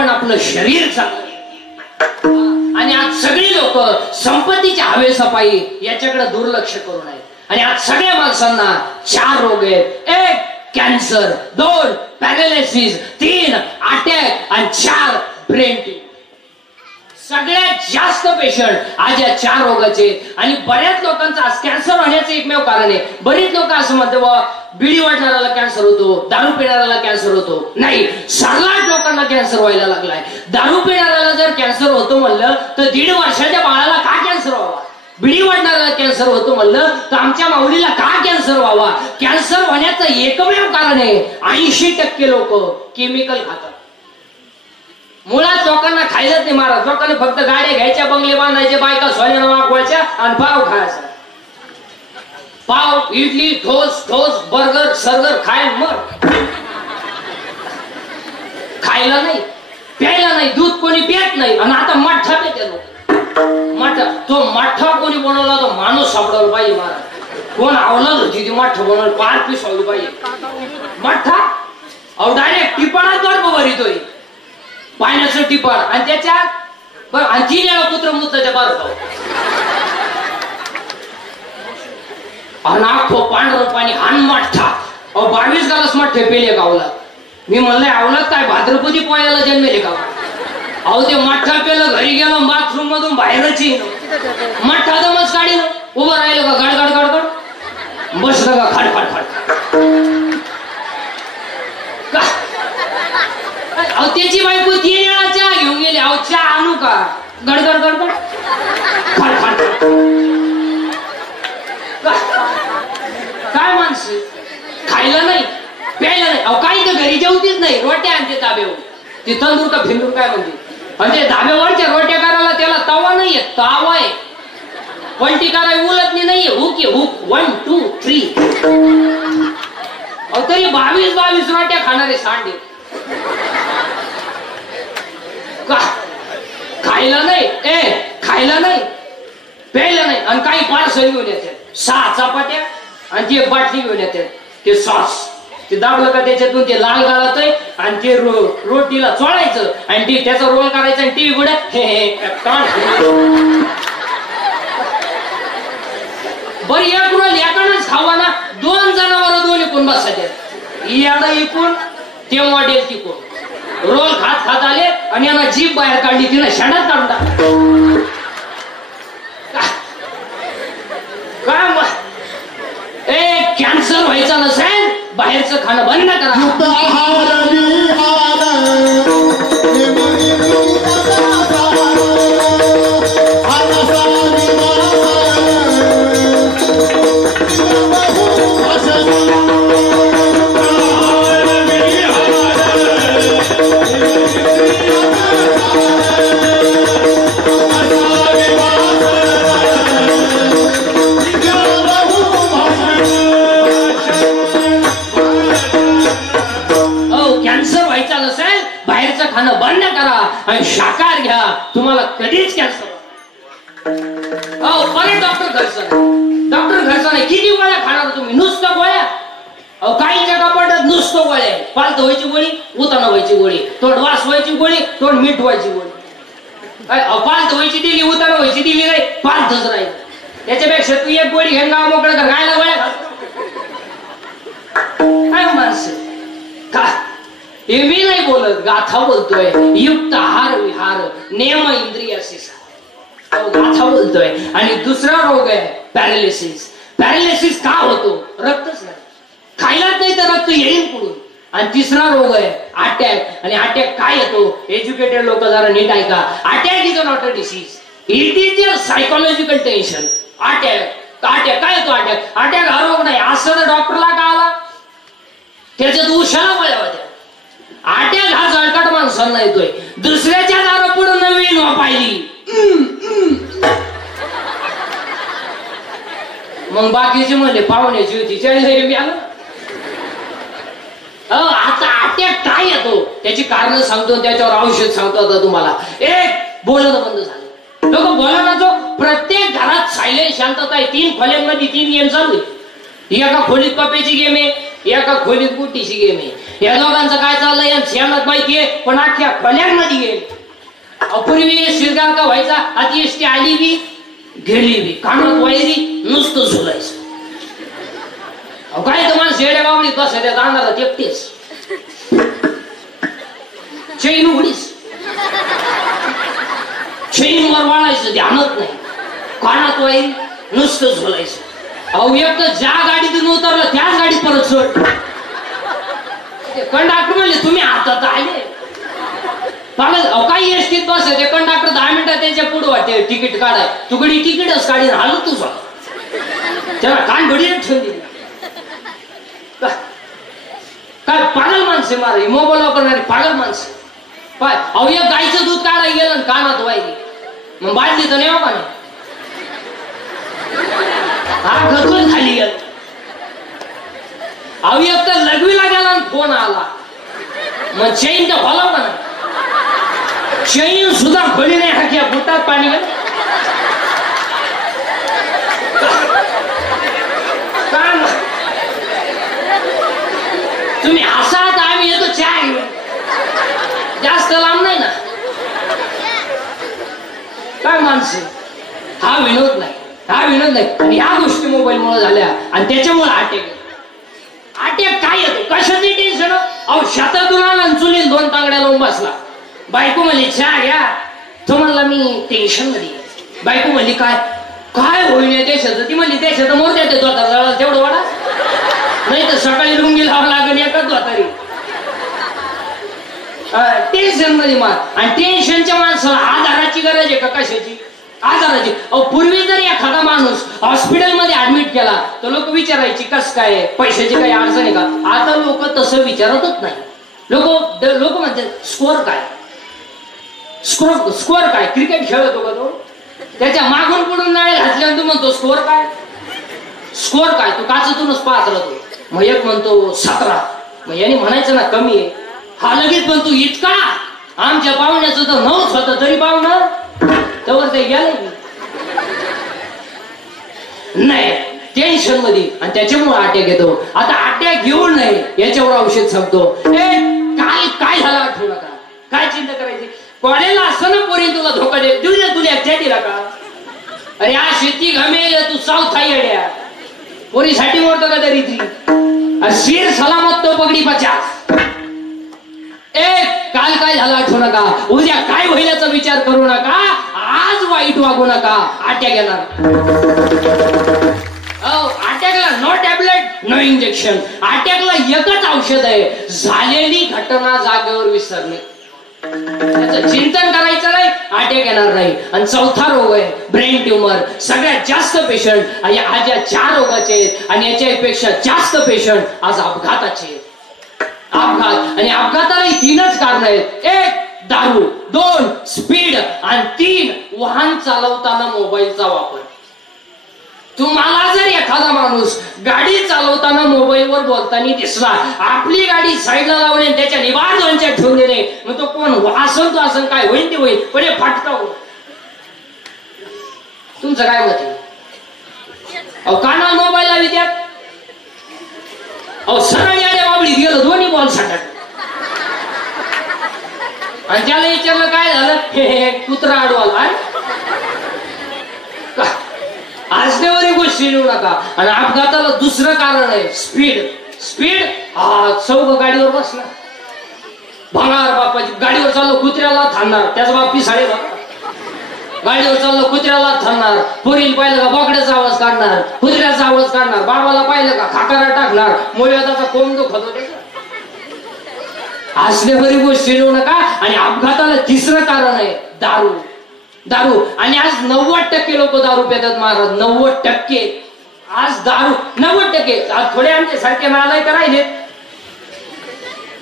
पण आपलं शरीर चांगलं. आणि आज सगळी लोक संपत्तीच्या हवेसपाई याच्याकडे दुर्लक्ष करू नये. आणि आज सगळ्या माणसांना 4 रोग आहेत. 1 कॅन्सर, 2 पॅरालिसिस, 3 अटॅक आणि 4 ब्रेन ट्यूमर. सगळ्यात जास्त पेशंट आज या 4 रोगाचे. आणि बऱ्याच लोकांचा आज कॅन्सर होण्याचं एकमेव कारण आहे. बरीच लोक असं म्हणते बाबा बिडी वाटणाऱ्याला कॅन्सर होतो, दारू पिणाऱ्याला कॅन्सर होतो. नाही, सर्रास लोकांना कॅन्सर व्हायला लागलाय. दारू पिणाऱ्याला जर कॅन्सर होतो म्हणलं तर 1.5 वर्षाच्या बाळाला का कॅन्सर व्हावा? बिडी वाटणाऱ्याला कॅन्सर होतो म्हणलं तर आमच्या माऊलीला का कॅन्सर व्हावा? कॅन्सर होण्याचं एकमेव कारण आहे 80% लोक केमिकल खातात. मुळात लोकांना खायलाच नाही महाराज. लोकांनी फक्त गाड्या घ्यायच्या, बंगले बांधायचे, बायका सोन्यानं वागवायच्या आणि पाव खायचा. पाव, इडली, ठोस, बर्गर, सर्गर खाय मग. खायला नाही, प्यायला नाही, दूध कोणी पित नाही. आणि आता मठ्ठा पेते लोक. मठ्ठा, तो मठ्ठा कोणी बनवला तो माणूस सापडवला पाहिजे महाराज. कोण आवलाच होती ती मठ्ठा बनवलं, 5 पीस आवली पाहिजे मठ्ठा. अहो डायरेक्ट टिपाणाच बर्फ भरितोय, पाण्याचं टिपाण. आणि त्याच्यात आणि 3 वेळा पुत्र मुताच्या बर्फ. अनाखो पांढरं पाणी हान मठ्ठा. अहो 22 गालास मठ्ठे पेले गावला. मी म्हणलंय आवलात काय भाद्रपदी पोळ्याला जन्मेले का? अहो ते मठ्ठा पेलं, घरी गेलो, बाथरूम मधून बाहेरच येईन. मठ्ठा दमच काढीन. उभं राहिलं का गड गड गड गड, बसलं का खाड खाड खाड. अहो त्याची बायको 3 वेळा चहा घेऊन गेली. अहो चहा आणू का? गडगड गडगड खाड खाड. काय माणसं खायला नाही, प्यायला नाही. अहो काही तर घरी जेवतीच नाही, रोट्या आणते ताब्यावर. ती तंदूर का भिंदूर काय म्हणते. आणि ते धाब्यावरच्या रोट्या करायला त्याला तवा नाहीये, तावा आहे. पलटी करायला उलटणी नाहीये, हुक आहे हुक. 1 2 3. अहो तरी 22 रोट्या खाणारे सांडे. खायला नाही, खायला नाही, प्यायला नाही. आणि काही पार्सल घेऊन येतात, 6 चपात्या आणि ती एक बाटली घेऊन येतात. ते सॉस ते दाबलं का त्याच्यातून ते लाल गाळत आहे. आणि ते रोटीला चोळायचं आणि ती त्याचा रोल करायचा आणि टीव्ही पुढे बरं. एक रोल एकानच खावा ना, 2 जनावर 2 इकून बसायचे. याला इकून ते मॉडेल तिकून रोल खात खात आले आणि यांना जीभ बाहेर काढली, तिला शेणात काढून टाकलं. काय कॅन्सर व्हायचा नसेल बाहेरचं खाणं बंद करा. खाणं बंद करा आणि शाकाहार घ्या, तुम्हाला कधीच कॅन्सर. परत डॉक्टर घरचा नाही. किती गोळ्या खाणार तुम्ही? नुसतं गोळ्या. काहींच्या कपाटात नुसतं गोळ्या. पालत व्हायची गोळी, उताना व्हायची गोळी, तोंड वास व्हायची गोळी, तोंड मीठ व्हायची गोळी. पालत व्हायची दिली, उताना व्हायची दिली नाही, पालतच राहील. त्याच्यापेक्षा तू एक गोळी घेऊन गाव मोकळं कर. गायला गोळ्या काय माणसं का? हे मी नाही बोलत, गाथा बोलतोय. युक्त आहार विहार नेम इंद्रियाशीस, गाथा बोलतोय. आणि दुसरा रोग आहे पॅरालिसिस. पॅरालिसिस का होतो? रक्तच नाही, खायलाच नाही तर रक्त येईल कुठून. आणि तिसरा रोग आहे अटॅक. आणि अटॅक काय येतो? एज्युकेटेड लोक जरा नीट ऐका. Attack is not a disease, it is a psychological tension. Attack काय येतो? अटॅक हा रोग नाही. असं तर डॉक्टरला का आला? त्याच्यात उशाला गोळ्या होत्या. अटॅक हा जळकाट माणसांना येतोय. दुसऱ्याच्या दारा पुढे नवीन वापायली, मग बाकीचे म्हणले पाहुण्याची होती चळलेली मी आलो. आता अटॅक काय येतो त्याची कारण सांगतो, त्याच्यावर औषध सांगतो आता तुम्हाला. एक बोलणं बंद झालं. लोक बोलणार जो प्रत्येक घरात सायलेंट शांतता आहे. 3 खोल्यांमध्ये 3 गेम चालू आहे. एका खोलीत पप्प्याची गेम आहे, एका खोलीत गुटीशी गेम आहे. या दोघांचं काय चाललंय यांना माहितीये, पण अख्ख्या खोल्यांमध्ये गेम. पूर्वी शिरगाव का व्हायचा, आधी एसटी आली बी गेली बी, कानात वायरी नुसतं झुलायचं. काय तर माणसं येड्या बावडीत बसायच्या अंधारात एकटेच. चैन उघडीच, चैनवर वाळायचं ध्यानच नाही, कानात वायरी नुसतं झोलायचं. अहो एक तर ज्या गाडीतून उतरलं त्याच गाडीत परत सोड. कंडक्टर म्हणले तुम्ही आता आले काही एसटीत बसायचे. कंडक्टर 10 मिनिटात त्यांच्या पुढे वाटते तिकीट काढाय. तुकडी तिकीटच काढी आलो तुझा, त्याला कान घडीने ठेवली. काय पागल माणसे मारे, मोबाईल वापरणारी पागल माणसं. पाय अहो एक गाईचं दूध काढायला गेलं कानात वाहिली, मग बाटली तर नाही हो का नाही, हा घरून खाली गेला. अहो एक तर लघवीला गेला आणि फोन आला, मग चैन तर खोला का नाही, चैन सुद्धा खोली नाही. हाक्या बुटात पाणी गेलं. तुम्ही हसात आम्ही येतो चहा घेऊन, जास्त लांब नाही ना. काय माणसे, हा विनोद नाही, हा विनोद नाही. आणि ह्या गोष्टी मोबाईल मुळे झाल्या आणि त्याच्यामुळे अटॅक. अटॅक काय येतो, कशाचे टेन्शन. अहो शेतातून आला चुलीत 2 तांगड्या लावून बसला. बायको म्हणली चहा घ्या, तो म्हणला मी टेन्शन मध्ये. बायको म्हणली काय काय होईल या देशाचं. ती म्हणली देशाचं मोर देते दोता जळाला तेवढं वाडा, नाही तर सकाळी लुंगी लावा लागेल एकच दोतारी. टेन्शन मध्ये मार. आणि टेन्शनच्या माणसाला आधाराची गरज आहे का कशाची, आधाराची. अहो पूर्वी जर एखादा माणूस हॉस्पिटलमध्ये ऍडमिट केला तर लोक विचारायची कस काय, पैशाची काही अडचण आहे का. आता लोक तसं विचारतच नाही. लोक म्हणतात स्कोअर काय, स्कोअर काय. क्रिकेट खेळतो का तो, त्याच्या मागून पुढून नाही घातल्यानंतर तू म्हणतो स्कोअर काय, स्कोअर काय. तू काचतूनच पाहत राहतो. मग एक म्हणतो 17, मग याने म्हणायचं ना कमी आहे. हा लगेच म्हणतो इतका, आमच्या पाहुण्याचं तर 9च होतं तरी पाहुणं तवर ते गेलं नाही. टेन्शन मध्ये आणि त्याच्यामुळे अटॅक येतो. आता अटॅक घेऊ नये याच्यावर औषध सांगतो. काय काय झालं आठवू नका, काय चिंता करायची. कॉलेजला असताना पोरी तुला धोका देऊ दे, तुला एकट्या दिला का. अरे हा शेती घमेल तू साऊथ येड्या पोरीसाठी मोडतो का तरी ती. शेर सलामत तो पगडी 50. काल काय झालं आठवू नका, उद्या काय होईल याचा विचार करू नका, आज वाईट वागू नका. अटॅक येणार. अटॅकला नो टॅबलेट नो इंजेक्शन. अटॅकला एकच औषध आहे, झालेली घटना जागेवर विसरणे. त्याचं चिंतन करायचं नाही, अटॅक येणार नाही. आणि 4था रोग आहे ब्रेन ट्युमर. सगळ्यात जास्त पेशंट आज या 4 रोगाचे आहेत आणि याच्यापेक्षा जास्त पेशंट आज अपघाताचे. अपघात आणि अपघाताला 3च कारण आहेत. 1 दारू, 2 स्पीड आणि 3 वाहन चालवताना मोबाईलचा वापर. तुम्हाला जर एखादा माणूस गाडी चालवताना मोबाईलवर बोलताना दिसला, आपली गाडी साईडला लावणे त्याच्या निबांधांच्या ठेवून देणे, मग तो कोण वासन तो असं काय होईल ते होईल, पण हे फाटका होईल. तुमचं काय मत आहे. अहो कानाला मोबाईल लावी द्या. अहो सरळ याड्या बाबडीत गेलो, दोन्ही बॉल साठत. आणि त्याला विचारलं काय झालं, हे कुत्रा अडवाला. आजच्यावर एक गोष्ट लिहू नका. आणि अपघाताला दुसरं कारण आहे स्पीड. स्पीड चौघ गाडीवर बसला, भांगार बापाची गाडीवर चाललो कुत्र्याला थांबणार, त्याचा बाप पिसाळे. गाडीवर चाललो कुत्र्याला थांबणार, पोरीला पाहिलं का बोकड्याचा आवाज काढणार, कुत्र्याचा आवाज काढणार, बाबाला पाहिलं का खाकारा टाकणार, मुळव्याधाचा कोंब दुखत होते. असले बरी गोष्टी लिहू नका. आणि अपघाताला तिसरं कारण आहे दारू. दारू. आणि आज 90% लोक दारू पितात महाराज. 90% आज दारू. 90%. आज थोडे आमचे सारखे नालायक राहिले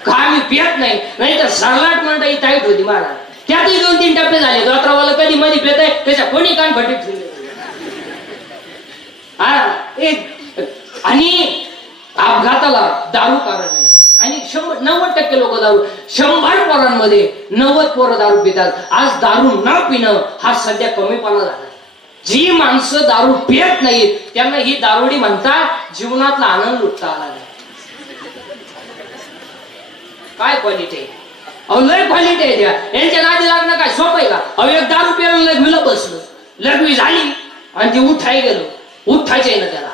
का आम्ही पियत नाही, नाही तर सरलाट मंडळी टाईट होती महाराज. त्यातही 2-3 टप्पे झाले. दोत्रावाला कधी मध्ये पित आहे त्याच्या कोणी कान फटीत ठेवले. आणि अपघाताला दारू कारण आहे. आणि 90% लोक दारू. 100 पोरांमध्ये 90 पोरं दारू पितात. आज दारू न पिणं हा सध्या कमीपणा झाला. जी माणसं दारू पियत नाहीत त्यांना ही दारुडी म्हणतात, जीवनातला आनंद लुटता आला नाही. काय क्वालिटी आहे? अहो लय क्वालिटी आहे त्या. यांच्या नादी लागणं काय सोपं आहे का? अहो एक दारू प्यायला लग्वीला बसलं, लग्वी झाली आणि ती उठाय गेलो, उठायचे ना त्याला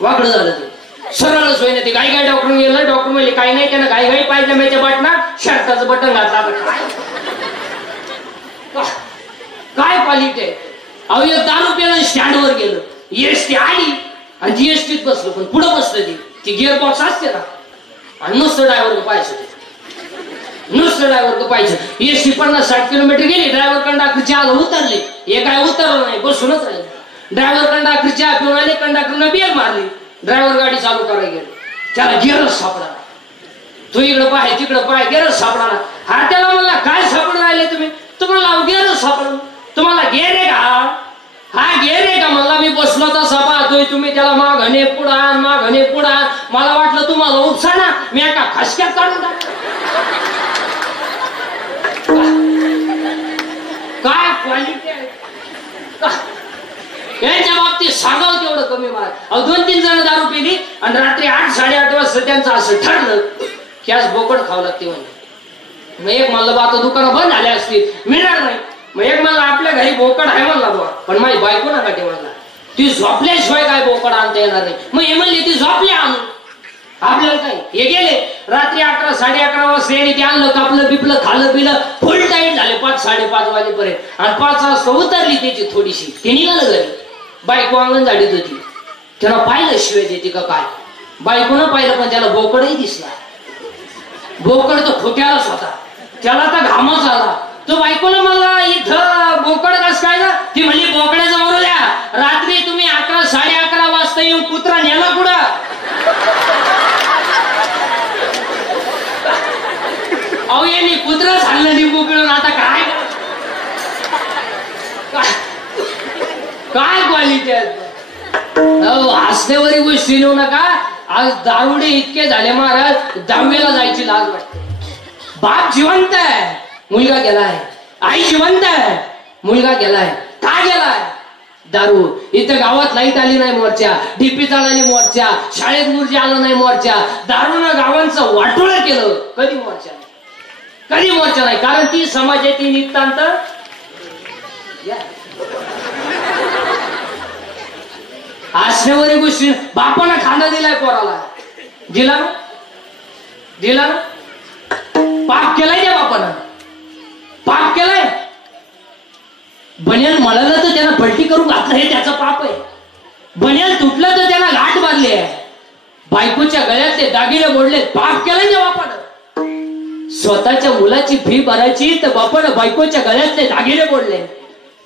वाकडं झालं ते सरळच होईना. ते गाई डॉक्टर गेलं, डॉक्टर म्हणले काही नाही, त्यानं घाई पायजम्याच्या बटनात शर्टाचं बटन घातलं. आता काय क्वालिटी आहे? अहो एक दारू प्यायला स्टँडवर गेलं, एसटी आली आणि जी एसटीत बसलो, पण पुढं बसलं ती गिअर बॉक्स असते ना, आणि नुसतं ड्रायव्हर पाहिजे, नुसतं ड्रायव्हर पाहिजे. एसटी 50-60 किलोमीटर गेली, ड्रायव्हर कंडक्टरची आलं उतरले, हे काय उतरलं नाही, बसूनच राहिले. ड्रायव्हर कंडक्टर चहा पिऊन आले, कंडक्टरनं बेल मारली, ड्रायव्हर गाडी चालू करायला गेलो, त्याला गिअरच सापडा. तू इकडं पाय तिकडं पाय, गिअरच सापडा. हा त्याला म्हणला काय सापडून राहिले तुम्ही? तुम्हाला गिअरच सापडून, तुम्हाला गेअर आहे का? हा गेअर आहे का? म्हणला मी बसलो तसा पाहतोय, तुम्ही त्याला मागणे पुढा मागणे पुढा. मला वाटलं तुम्हाला उपसा ना, मी एका खसक्यात काढून टाक. काय क्वालिटी आहे यांच्या बाबतीत सांगावं तेवढं कमी मला. अहो 2-3 जण दारू पिली आणि रात्री 8-8:30 वाजता त्यांचं असं ठरलं की आज बोकड खावं लागते म्हणजे. मग एक म्हणलं बा आता दुकानं बंद झाले असतील, मिळणार नाही. मग एक म्हणलं आपल्या घरी बोकड आहे म्हणला बा, पण माझी बायको ना काटे म्हणला ती झोपल्याशिवाय काय बोकड आणता येणार नाही. मग हे म्हणले ती झोपली आणू, आपल्याला काय. हे गेले रात्री 11-11:30 वाजता यांनी ते आणलं, कापलं बिपलं, खाल्लं पिलं, फुल टाईट झाले 5-5:30 वाजेपर्यंत. आणि 5 वाजता उतरली त्याची थोडीशी, ती निघालं घरी. बायको अंगण झाडीत होती, त्याला पाहिलं शिवाय देते का काय. बायकोनं पाहिलं पण त्याला बोकडही दिसला. बोकड तो खोट्यालाच होता, त्याला तर घामच आला. तो बायकोला म्हणला इथं बोकड कस काय ना? ती म्हणली बोकड्याचा मरू द्या, रात्री तुम्ही 11-11:30 वाजता येऊन कुत्रा नेला कुठं? अहो यांनी कुत्रा झालं लिंबू पिळून. आता काय काय क्वालिटी आहे? हसण्यावरी गोष्टी लिहू नका. आज दारुडे इतके झाले महाराज, 10वीला जायची लाज वाटते. बाप जिवंत आहे, मुलगा गेलाय. आई जिवंत आहे, मुलगा गेलाय. का गेलाय? दारू. इथं गावात लाईट आली नाही मोर्चा, डीपी चालली मोर्चा, शाळेत मुर्जी आलं नाही मोर्चा, दारूनं गावांचं वाटोळं केलं. कधी मोर्चा नाही, कधी मोर्चा नाही. कारण ती समाजाची नितांत हसण्यावरी गोष्टी. बापानं खाना दिलाय पोराला, दिला ना, दिला ना. पाप केलाय त्या बापानं, पाप केलाय. बनियान मळालं तर त्यानं पलटी करून घातलं, हे त्याचं पाप आहे. बनियान तुटलं तर त्याला गाठ मारली आहे. बायकोच्या गळ्यातले दागिने मोडले, पाप केलाय त्या बापानं. स्वतःच्या मुलाची फी भरायची तर बापानं बायकोच्या गळ्यातले दागिने मोडले.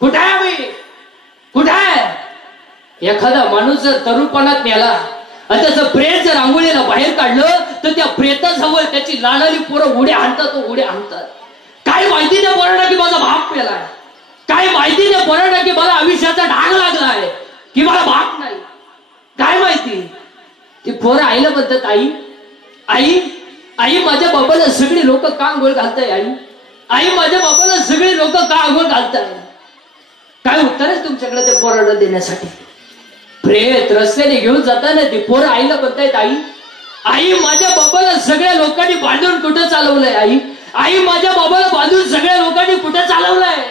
कुठे आहे आम्ही? कुठे आहे? एखादा माणूस जर तरुणपणात मेला आणि त्याचं प्रेत जर आंघोळीला बाहेर काढलं तर त्या प्रेताजवळ त्याची लाडाली पोरं उड्या आणतात, उड्या आणतात. काय माहिती त्या पोरांना की माझा बाप मेलाय? काय माहिती त्या पोरांना की मला आयुष्याचा ढाग लागलाय, की मला बाप नाही? काय माहिती? ती पोरं आईला म्हणतात आई आई आई माझ्या बाबाला सगळी लोक का आंघोळ घालताय? आई आई माझ्या बाबाला सगळी लोक का आंघोळ घालताय? काय उत्तर आहे तुमच्याकडे त्या पोरांना देण्यासाठी? प्रेत रस्त्याने घेऊन जाताना ती पोरं आईला म्हणतायत आई आई माझ्या बाबाला सगळ्या लोकांनी बांधून कुठं चालवलंय? आई आई माझ्या बाबाला बांधून सगळ्या लोकांनी कुठं चालवलंय?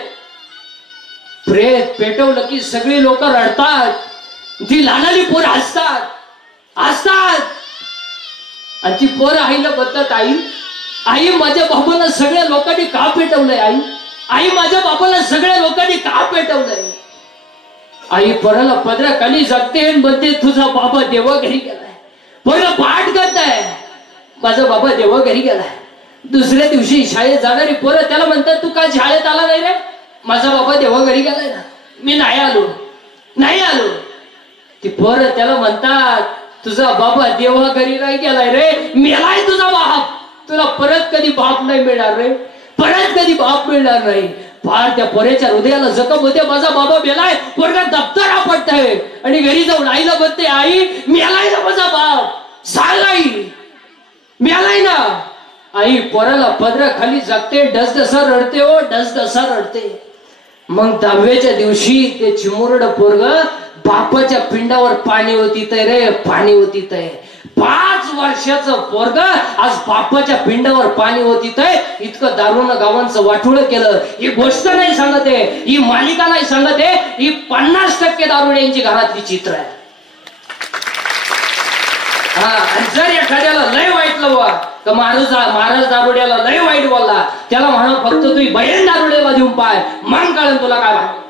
प्रेत पेटवलं की सगळी लोक रडतात, ती लहानाली पोरं हसतात हसतात. आणि ती पोरं आईला म्हणतात आई आई माझ्या बाबाला सगळ्या लोकांनी का पेटवलंय? आई आई माझ्या बाबाला सगळ्या लोकांनी का पेटवलंय? आई पोराला पदराखाली जगते म्हणते तुझा बाबा देवा घरी गेलाय. पोरं पाठ करताय माझा बाबा देवा घरी गेलाय. दुसऱ्या दिवशी शाळेत जाणारी पोरं त्याला म्हणतात तू काल शाळेत आला नाही रे? माझा बाबा देवा घरी गेलाय ना. मी नाही आलो, नाही आलो. ती पोरं त्याला म्हणतात तुझा बाबा देवा घरी नाही गेलाय रे, मेलाय तुझा बाप. तुला परत कधी बाप नाही मिळणार रे, परत कधी बाप मिळणार नाही. फार त्या पोऱ्याच्या हृदयाला जखम होते, माझा बाबा मेलाय. पोरगा दप्तर आपटतंय आणि घरी जाऊन आईला म्हणते आई मेलाय ना माझा बाप, सांग आई मेलाय ना. आई पोराला पदराखाली जगते, डसडसा रडते, हो डसडसा रडते. मग 10व्याच्या दिवशी ते चिमुरड पोरग बापाच्या पिंडावर पाणी होतीत रे, पाणी होतीत. 5 वर्षाचं पोरग आज बापाच्या पिंडावर पाणी होती तर इतकं दारूनं गावांचं वाटोळ केलं. ही गोष्ट नाही सांगत आहे, ही मालिका नाही सांगत आहे, ही 50% दारुड्यांची घरातली चित्र आहे. हा, आणि जर एखाद्याला लय वाईटलं बा तर महाराज दारुड्याला लय वाईट बोलला, त्याला म्हणा फक्त तुम्ही बहीण दारुड्याला देऊन पाय, मग कळेल तुला काय भाग.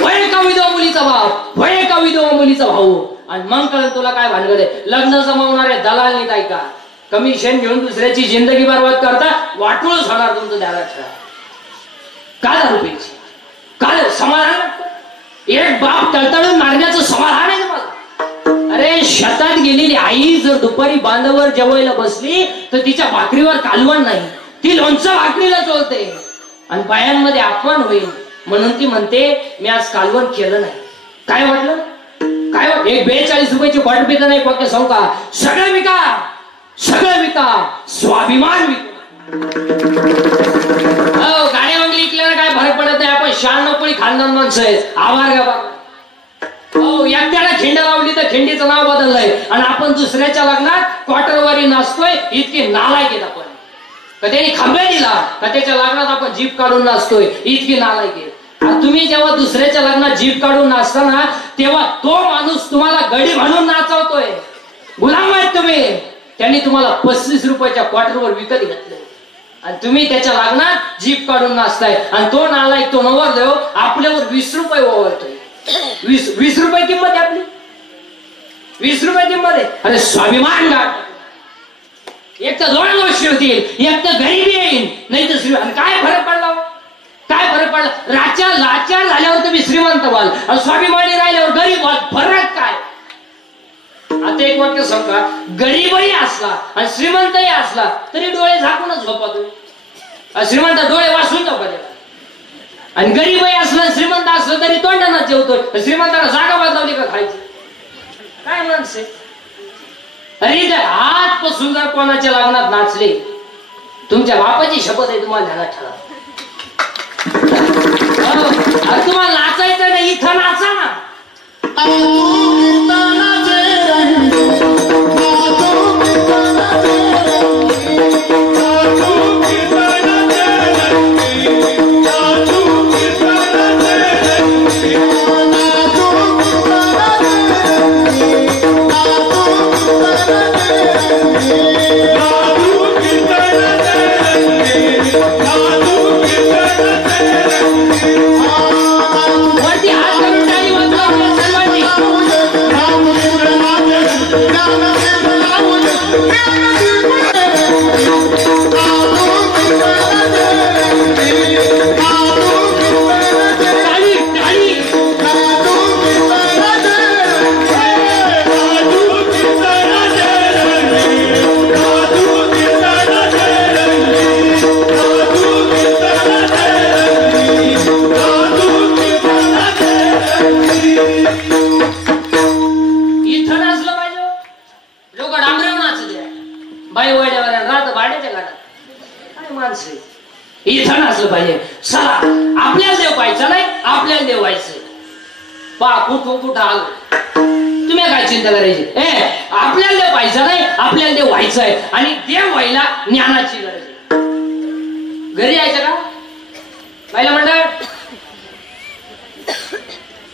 वय का विधवा मुलीचा बाप, वय का विधवा मुलीचा भाऊ, आणि मग कळेल तुला काय भानगड आहे. लग्न जमवणारे दलाल नाहीत ऐका, कमिशन घेऊन दुसऱ्याची जिंदगी बरबाद करता, वाटूळच होणार तुमचं. द्यायला का दारू प्यायची, काय समाधान लागतं. एक बाप तळतळून मारण्याचं समाधान आहे मला. अरे शेतात गेलेली आई जर दुपारी बांधावर जेवायला बसली तर तिच्या भाकरीवर कालवण नाही, ती लोणचं भाकरीला चोलते आणि बायांमध्ये अपमान होईल म्हणून ती म्हणते मी आज कालवण केलं नाही. काय वाटलं काय वाटलं, एक 42 रुपयाची क्वार्टर पिता नाही पक्के सांगू का, सगळं विका, सगळं विका, स्वाभिमान विका. हो, गाडी बंगली विकल्यानं काय फरक पडत नाही, आपण 96 कोळी खानदान माणसं आहे. आभार घ्या. हो, एकट्याला खिंड लावली तर खिंडीचं नाव बदललंय आणि आपण दुसऱ्याच्या लग्नात क्वार्टरवारी नाचतोय. इतके नालायक आहेत आपण. कधी खांबे दिला का त्याच्या लग्नात आपण जीप काढून नाचतोय, इतकी नालायक आहे. तुम्ही जेव्हा दुसऱ्याच्या लग्नात जीप काढून नाचताना तेव्हा तो माणूस तुम्हाला गडी म्हणून नाचवतोय, गुलाम आहेत तुम्ही. त्यांनी तुम्हाला 35 रुपयाच्या क्वार्टरवर विकत घेतलंय आणि तुम्ही त्याच्या लग्नात जीप काढून नाचताय आणि तो नालायक, तो नवरदेव आपल्यावर 20 रुपये ओवळतोय. 20 रुपये किंमत आहे आपली, 20 रुपये किंमत आहे. अरे स्वाभिमान गाठ. एक तर 2 गोष्टी होतील, एक तर गरीबी येईल नाही तर श्रीमंत. काय फरक पडला, काय फरक पडला. लाचार झाल्यावर तुम्ही श्रीमंत व्हाल आणि स्वाभिमानी राहिल्यावर गरीब व्हाल. फरक काय. आता एक वाक्य सांगा, गरीबही असला आणि श्रीमंतही असला तरी डोळे झाकूनच झोपा तुम्ही. श्रीमंत डोळे वाचून झोपा त्याला, आणि गरीबही असलं श्रीमंत असलं तरी तोंडानं जेवतोय. श्रीमंताला जागा बांधवली का खायची, काय माणसे. अरे आजपासून जर कोणाच्या लग्नात नाचले, तुमच्या बापाची शपथ आहे, तुम्हाला ध्यानात ठेवा. तुम्हाला नाचायचं नाही, इथं नाचा ना. इथं नाचलं पाहिजे. चला आपल्याला देव पाहायचं नाही, आपल्याला देव व्हायचं. पा कुठं आलो, तुम्ही काय चिंता करायची. आपल्याला देव पाहायचं नाही, आपल्याला देव व्हायचं आहे. आणि देव व्हायला ज्ञानाची गरज आहे. घरी यायचं का पहिला मंडळ,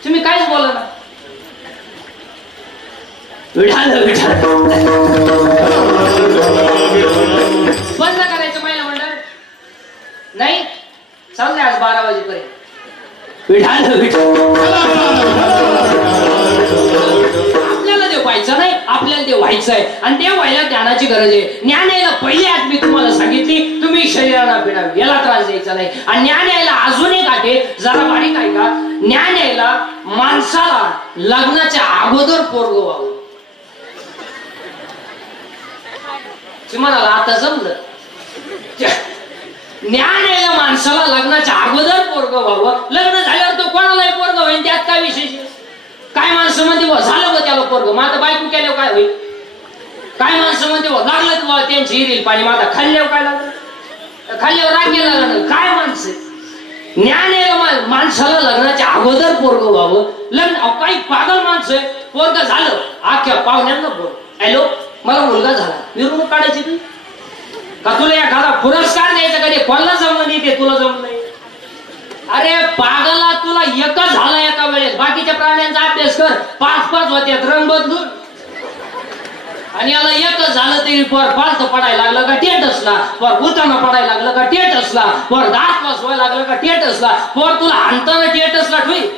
तुम्ही काहीच बोला ना. विठाल विठाल बंद करायचं पहिला मंडळ नाही, चाललंय आज 12 वाजेपर्यंत. विठाल विठाल आपल्याला देव व्हायचं नाही, आपल्याला देव व्हायचं आहे. आणि देव व्हायला ज्ञानाची गरज आहे. ज्ञान यायला पहिली आठ मी तुम्हाला सांगितली, तुम्ही शरीराला पिडावी, याला त्रास द्यायचा नाही. आणि ज्ञान यायला अजून एक आहे, जरा बारीक आहे का. ज्ञान यायला माणसाला लग्नाच्या अगोदर पोरग व्हावं. तुम्हाला आता जमलं. ज्ञान यायला माणसाला लग्नाच्या अगोदर पोरग व्हावं. लग्न झाल्यावर तो कोणालाही पोरग होईल, त्यात काय विशेष. काय माणसं मध्ये झालं ग त्याला पोरग, मग आता बायको केल्यावर काय होईल. काय माणसं मध्ये लागलं तुम्हाला त्यांची हिरील पाणी, मग आता खाल्ल्यावर काय लागलं, खाल्ल्यावर राग गेला लागलं. काय माणसं. ज्ञान यायला माणसाला लग्नाच्या अगोदर पोरग व्हावं. लग्न काही पागल माणसं पोरग झालं अख्ख्या पाहुण्यांना बोल हॅलो, मला मुलगा झाला, मिरवणूक काढायची तू का? तुला एखादा पुरस्कार द्यायचा का? कोणाला जमलं नाही ते, तुला जमलं नाही. अरे पागला, तुला एकच झालं एका वेळेस. बाकीच्या प्राण्यांचा अभ्यास कर, 5-5 होते रंग बदलून. आणि याला एकच झालं तरी पोर पालत पडायला लागलं का टेटसला, पोर भूताना पडायला लागलं का टेटसला, पोर दात वाजवायला लागलं का टेटसला, पोर तुला हाणताना टेटसला ठेवी.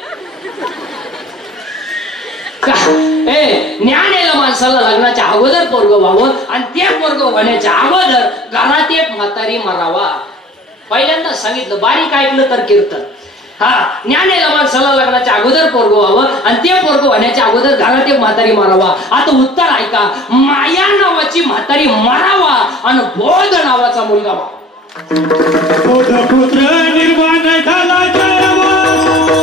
ज्ञान यायला माणसाला लग्नाच्या अगोदर पोरग व्हावं आणि ते पोरग होण्याच्या अगोदर घरात एक म्हातारी मरावा. पहिल्यांदा सांगितलं, बारीक ऐकलं तर कीर्तन. हा, ज्ञान यायला माणसाला लग्नाच्या अगोदर पोरग व्हावं आणि ते पोरग होण्याच्या अगोदर घरात एक म्हातारी मरावा. आता उत्तर ऐका, माया नावाची म्हातारी मरावा आणि बोध नावाचा मुलगा व्हावा. पुत्र निर्माण झाला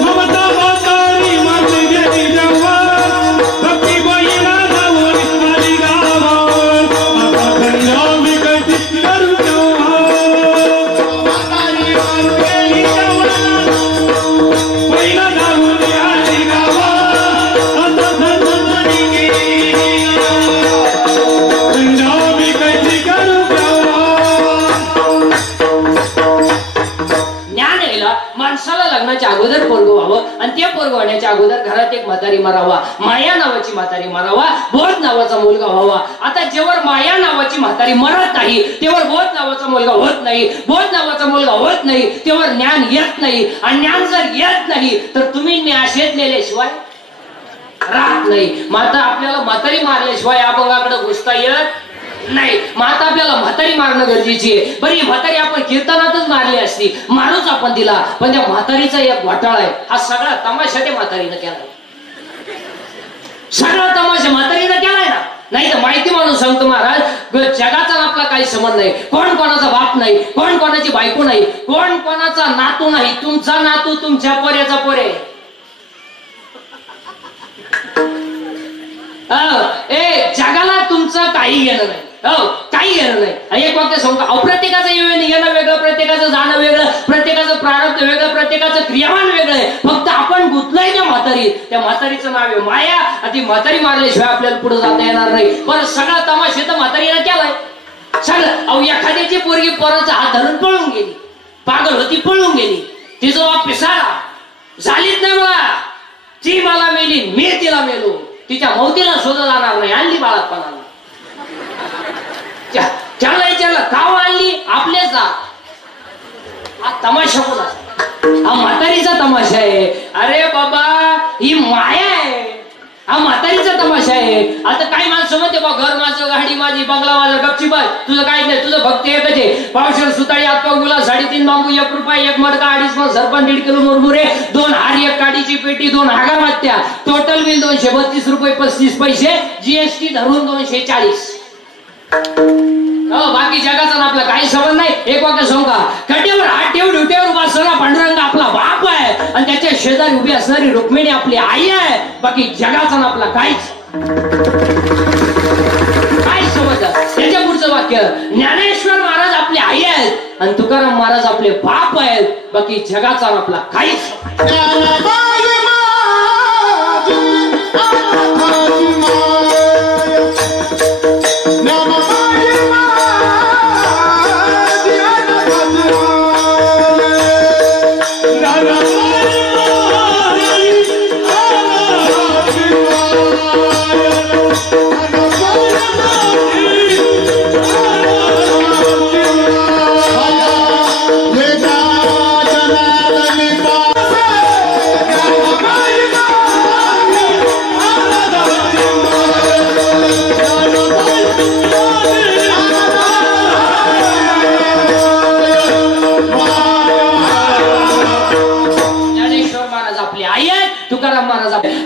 ममता म्हातारी मारली गेली जेव्हा, भक्ती बहिणा जाऊन इस्माली गावात, आता धन्य मी कधी करू तेव्हा. म्हातारी मारून गेली जेव्हा, बहिणा जाऊन आली गावात, आता धन्य मी कधी करू तेव्हा. ज्ञान यायला माणसाला लग्नाच्या अगोदर पोरग व्हावं आणि ते पोरग होण्याच्या अगोदर घरात एक म्हातारी मरावा. माया नावाची म्हातारी मरावा, बोध नावाचा मुलगा व्हावा. आता जेव्हा माया नावाची म्हातारी मरत नाही, तेव्हा बोध नावाचा मुलगा होत नाही. बोध नावाचा मुलगा होत नाही, तेव्हा ज्ञान येत नाही. आणि ज्ञान जर येत नाही तर तुम्ही न्याशेत नेल्याशिवाय राहत नाही. माता आपल्याला म्हातारी मारल्याशिवाय अभंगाकडे घुसता येत नाही. माता आपल्याला म्हातारी मारणं गरजेची आहे. बरी म्हातारी आपण कीर्तनातच मारली असती, मारूच आपण दिला, पण त्या म्हातारीचा एक घोटाळा आहे. हा सगळा तमाशा त्या म्हातारीनं केलाय. सगळा तमाशा म्हातारीनं केलाय ना. नाही तर माहिती म्हणून सांगतो महाराज, जगाचा आपला काही संबंध नाही. कोण कोणाचा बाप नाही, कोण कोणाची बायको नाही, कोण कोणाचा नातू नाही. तुमचा नातू तुमच्या पोऱ्याचा पोरे. जगाला तुमचं काही घेणं नाही. काही घेणं नाही. एक वाक्य सांगू, प्रत्येकाचं येणं वेगळं, प्रत्येकाचं जाणं वेगळं, प्रत्येकाचं प्रारब्ध वेगळं, प्रत्येकाचं क्रियामान वेगळं आहे. फक्त आपण गुंतलोय त्या म्हातारी. त्या म्हातारीचं नाव आहे माया. ती म्हातारी मारल्याशिवाय आपल्याला पुढे जाता येणार नाही. पण सगळा तमाशा तर म्हातारीला केलाय सगळं. एखाद्याची पोरगी पोराचा हात धरून पळून गेली, पागल होती, पळून गेली. तिचा बाप पिसाळा, झालीच नाही मला, ती मला मेली, मी तिला मेलो. तिच्या मौतीला शोध जाणार नाही. आणली बाळापणाला, त्याला विचारलं काव आणली, आपलेच जा. हा तमाशा कोणा? हा म्हातारीचा तमाशा आहे. अरे बाबा, ही माया आहे. हा म्हातारीचा तमाशा आहे. आता काही माणसं म्हणते बा, घर माझं, गाडी माझी, बंगला माझा, गपची बस, तुझं काही नाही, तुझं फक्त एकच आहे. पावशेर सुताळी, हातपाव गुलाब, 3.5 बांबू, 1 रुपया, 1 मडका, 2.5 मग सरपण, 1.5 किलो मुरमुरे, 2 हार, 1 काडीची पेटी, 2 हागामात्या, टोटल बिल 232 रुपये 35 पैसे, जीएसटी धरून 240. बाकी जगाचा आपला काही संबंध नाही. एक वाक्य सांगू का, कट्यावर हात ठेव, ड्युटीवर उभा असणारा पांडुरंग आपला बाप आहे आणि त्याच्या शेजारी उभी असणारी रुक्मिणी आपली आई आहे. बाकी जगाचा आपला काहीच काय समज. त्याच्या पुढचं वाक्य, ज्ञानेश्वर महाराज आपले आई आहेत आणि तुकाराम महाराज आपले बाप आहेत. बाकी जगाचा आपला काहीच.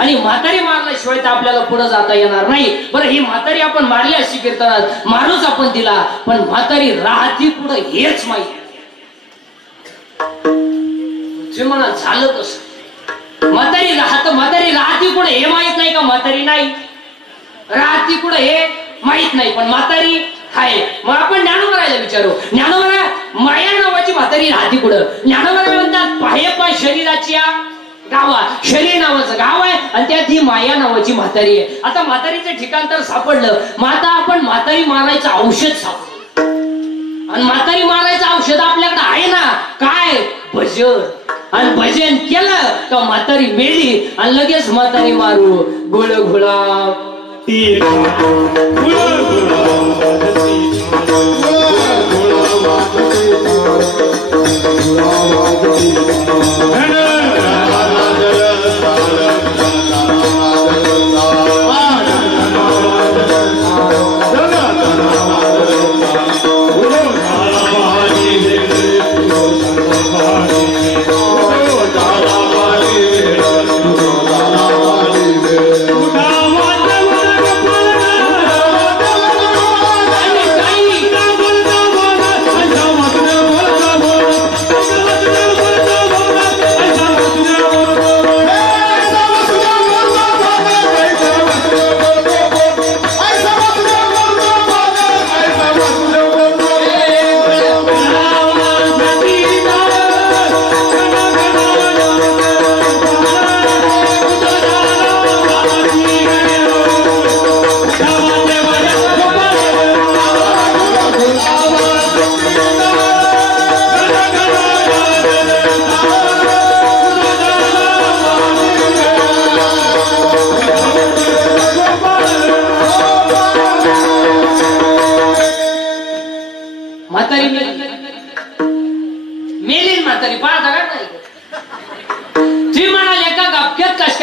आणि म्हातारी मारल्याशिवाय तर आपल्याला पुढे जाता येणार नाही. बरं, ही म्हातारी आपण मारली अशी कीर्तनात, मारूच आपण दिला, पण म्हातारी राहती पुढे हेच माहिती. म्हणा झालं कसं, म्हातारी राहती पुढे हे माहित नाही का? म्हातारी नाही राहती पुढे हे माहित नाही, पण म्हातारी आहे. मग आपण ज्ञानोबरायला विचारू, ज्ञानोबरा, माया नावाची म्हातारी राहती पुढं. ज्ञानोबरा म्हणतात, पाहे पाय शरीराची गावात शरी नावाचं गाव आहे आणि त्यात ही माया नावाची म्हातारी आहे. आता म्हातारीचं ठिकाण तर सापडलं, मग आता आपण म्हातारी मारायचं औषध सापडलं. आणि म्हातारी मारायचं औषध आपल्याकडे आहे ना, काय? भजन. आणि भजन केलं तर म्हातारी मेली आणि लगेच म्हातारी मारू. गुळ गुलाब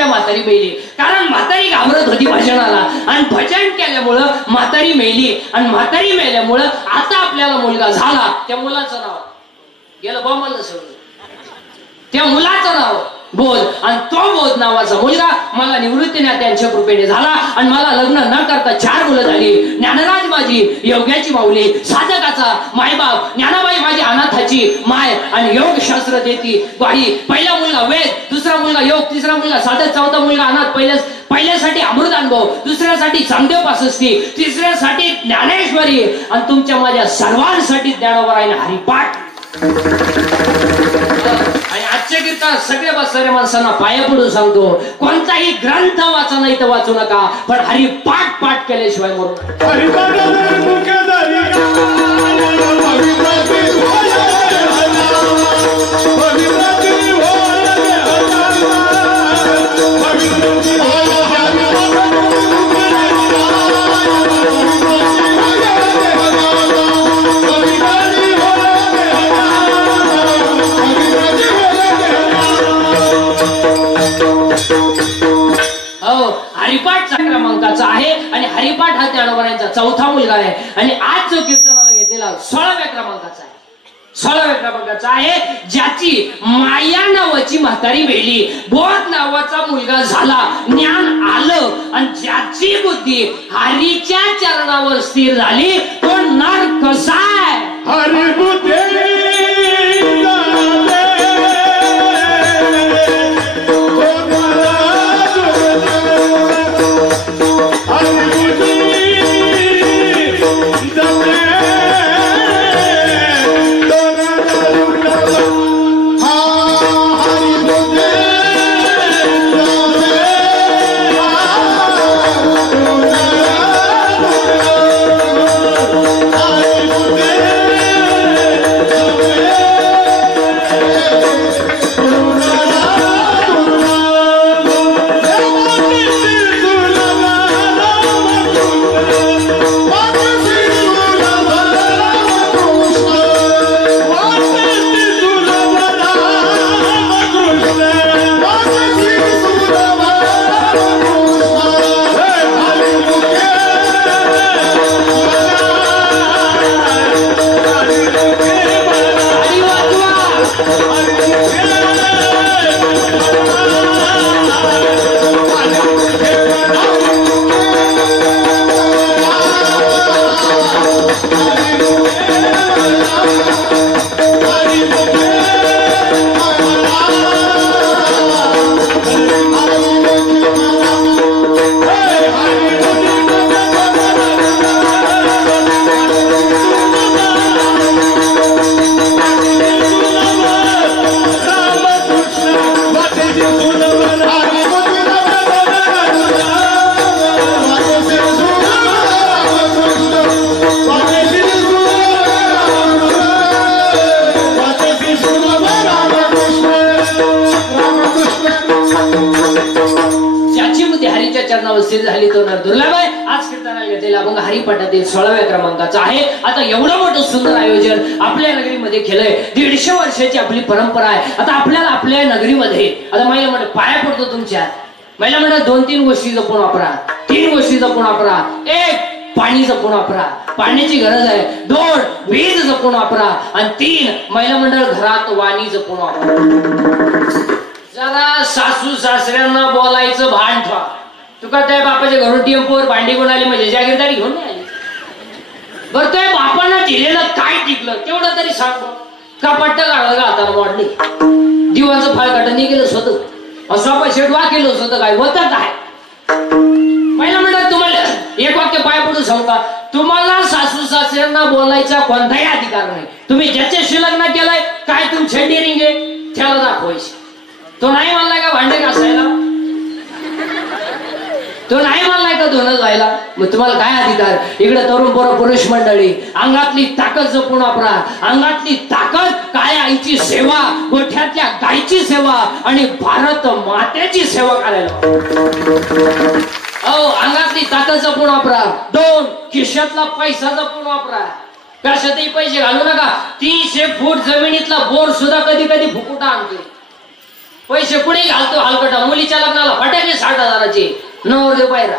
म्हातारी मेली. कारण म्हातारी घाबरत होती भजनाला आणि भजन केल्यामुळं म्हातारी मेली. आणि म्हातारी मेल्यामुळं आता आपल्याला मुलगा झाला. त्या मुलाचं नाव गेलं बॉम्बला सगळं. त्या मुलाचं नाव बोध. आणि तो बोध नावाचा मुलगा मला निवृत्तीने त्यांच्या कृपेने झाला. आणि मला लग्न न करता 4 मुलं झाली. ज्ञानराज माझी योग्याची माऊली, साधकाचा मायबाप, ज्ञानाबाई माझी अनाथाची माय आणि योग शास्त्र देती बाई. पहिला मुलगा वेद, दुसरा मुलगा योग, तिसरा मुलगा साधक, चौथा मुलगा अनाथ. पहिल्यासाठी अमृत अनुभव, दुसऱ्यासाठी चांगदेव पासष्टी, तिसऱ्यासाठी ज्ञानेश्वरी आणि तुमच्या माझ्या सर्वांसाठी ज्ञानोबा आहे हरिपाठ. आणि आजच्या कीर्तनात सगळ्या बसणाऱ्या माणसांना पाया पडून सांगतो, कोणताही ग्रंथ वाचा नाही तर वाचू नका, पण हरिपाठ पाठ केल्याशिवाय मरू हरिपाठ क्रमांकाचा आहे. आणि हरिपाठ हा ज्ञानोबांचा चौथा मुलगा आहे. आणि आज जो कीर्तनाला घेतलेला 16व्या क्रमांकाचा आहे, 16व्या क्रमांकाचा आहे. ज्याची माया नावाची म्हातारी मेली, बोध नावाचा मुलगा झाला, ज्ञान आलं आणि ज्याची बुद्धी हरीच्या चरणावर स्थिर झाली, तो नर कसा आहे? हरिबुद्धी कीर्तनावर स्थिर झाली तो नर दुर्लभ आहे. आज कीर्तनाला घेतलेला अभंग हरिपाठातील 16व्या क्रमांकाचा आहे. आता एवढं मोठं सुंदर आयोजन आपल्या नगरीमध्ये केलंय. 150 वर्षाची आपली परंपरा आहे. आता आपल्याला आपल्या नगरीमध्ये आता महिला म्हणत पाया पडतो तुमच्या महिला म्हणत 2-3 गोष्टी जपून वापरा, 3 गोष्टी जपून वापरा. 1 पाणी जपून वापरा, पाण्याची गरज आहे. 2 वीज जपून वापरा आणि 3 महिला मंडळ घरात वाणी जपून वापरा. जरा सासू सासऱ्यांना बोलायचं भान ठेवा. तुका त्या बापाच्या घरून टेम्पोवर भांडी घेऊन आली म्हणजे जागीरदारी घेऊन नाही आली. बरं त्या बापांना दिलेलं काय टिकलं तेवढं तरी सांग. का पट्ट काढलं का आता वाढली जीवाचं फाळ काढणी केलं स्वतः स्वपा शेटवा केलं स्वतः काय होतं काय. महिला म्हणतात तुम्हाला एक वाक्य पाय पडून सांगू का, तुम्हाला सासू सासऱ्यांना बोलायचा कोणताही अधिकार नाही. तुम्ही ज्याच्याशी लग्न केलंय काय तुमची डेअरिंग आहे त्याला दाखवायची. तो नाही म्हणलाय का भांडे घासायला, तो नाही म्हणलाय का धुणं जायला, मग तुम्हाला काय अधिकार. इकडे तरुण पोरं पुरुष मंडळी अंगातली ताकद जपून वापरा. अंगातली ताकद काय आईची सेवा, गोठ्यातल्या गायची सेवा आणि भारत मातेची सेवा करायला. हो अंगातली ताकद जपून वापरा. 2 खिशातला पैसा जपून वापरा. कशातही पैसे घालू नका. 300 फूट जमिनीतला बोर सुद्धा कधी कधी फुकुटा आणतो. पैसे कुठे घालतो हलकटा. मुलीच्या लग्नाला फटाके 60,000चे नवरदेव पायरा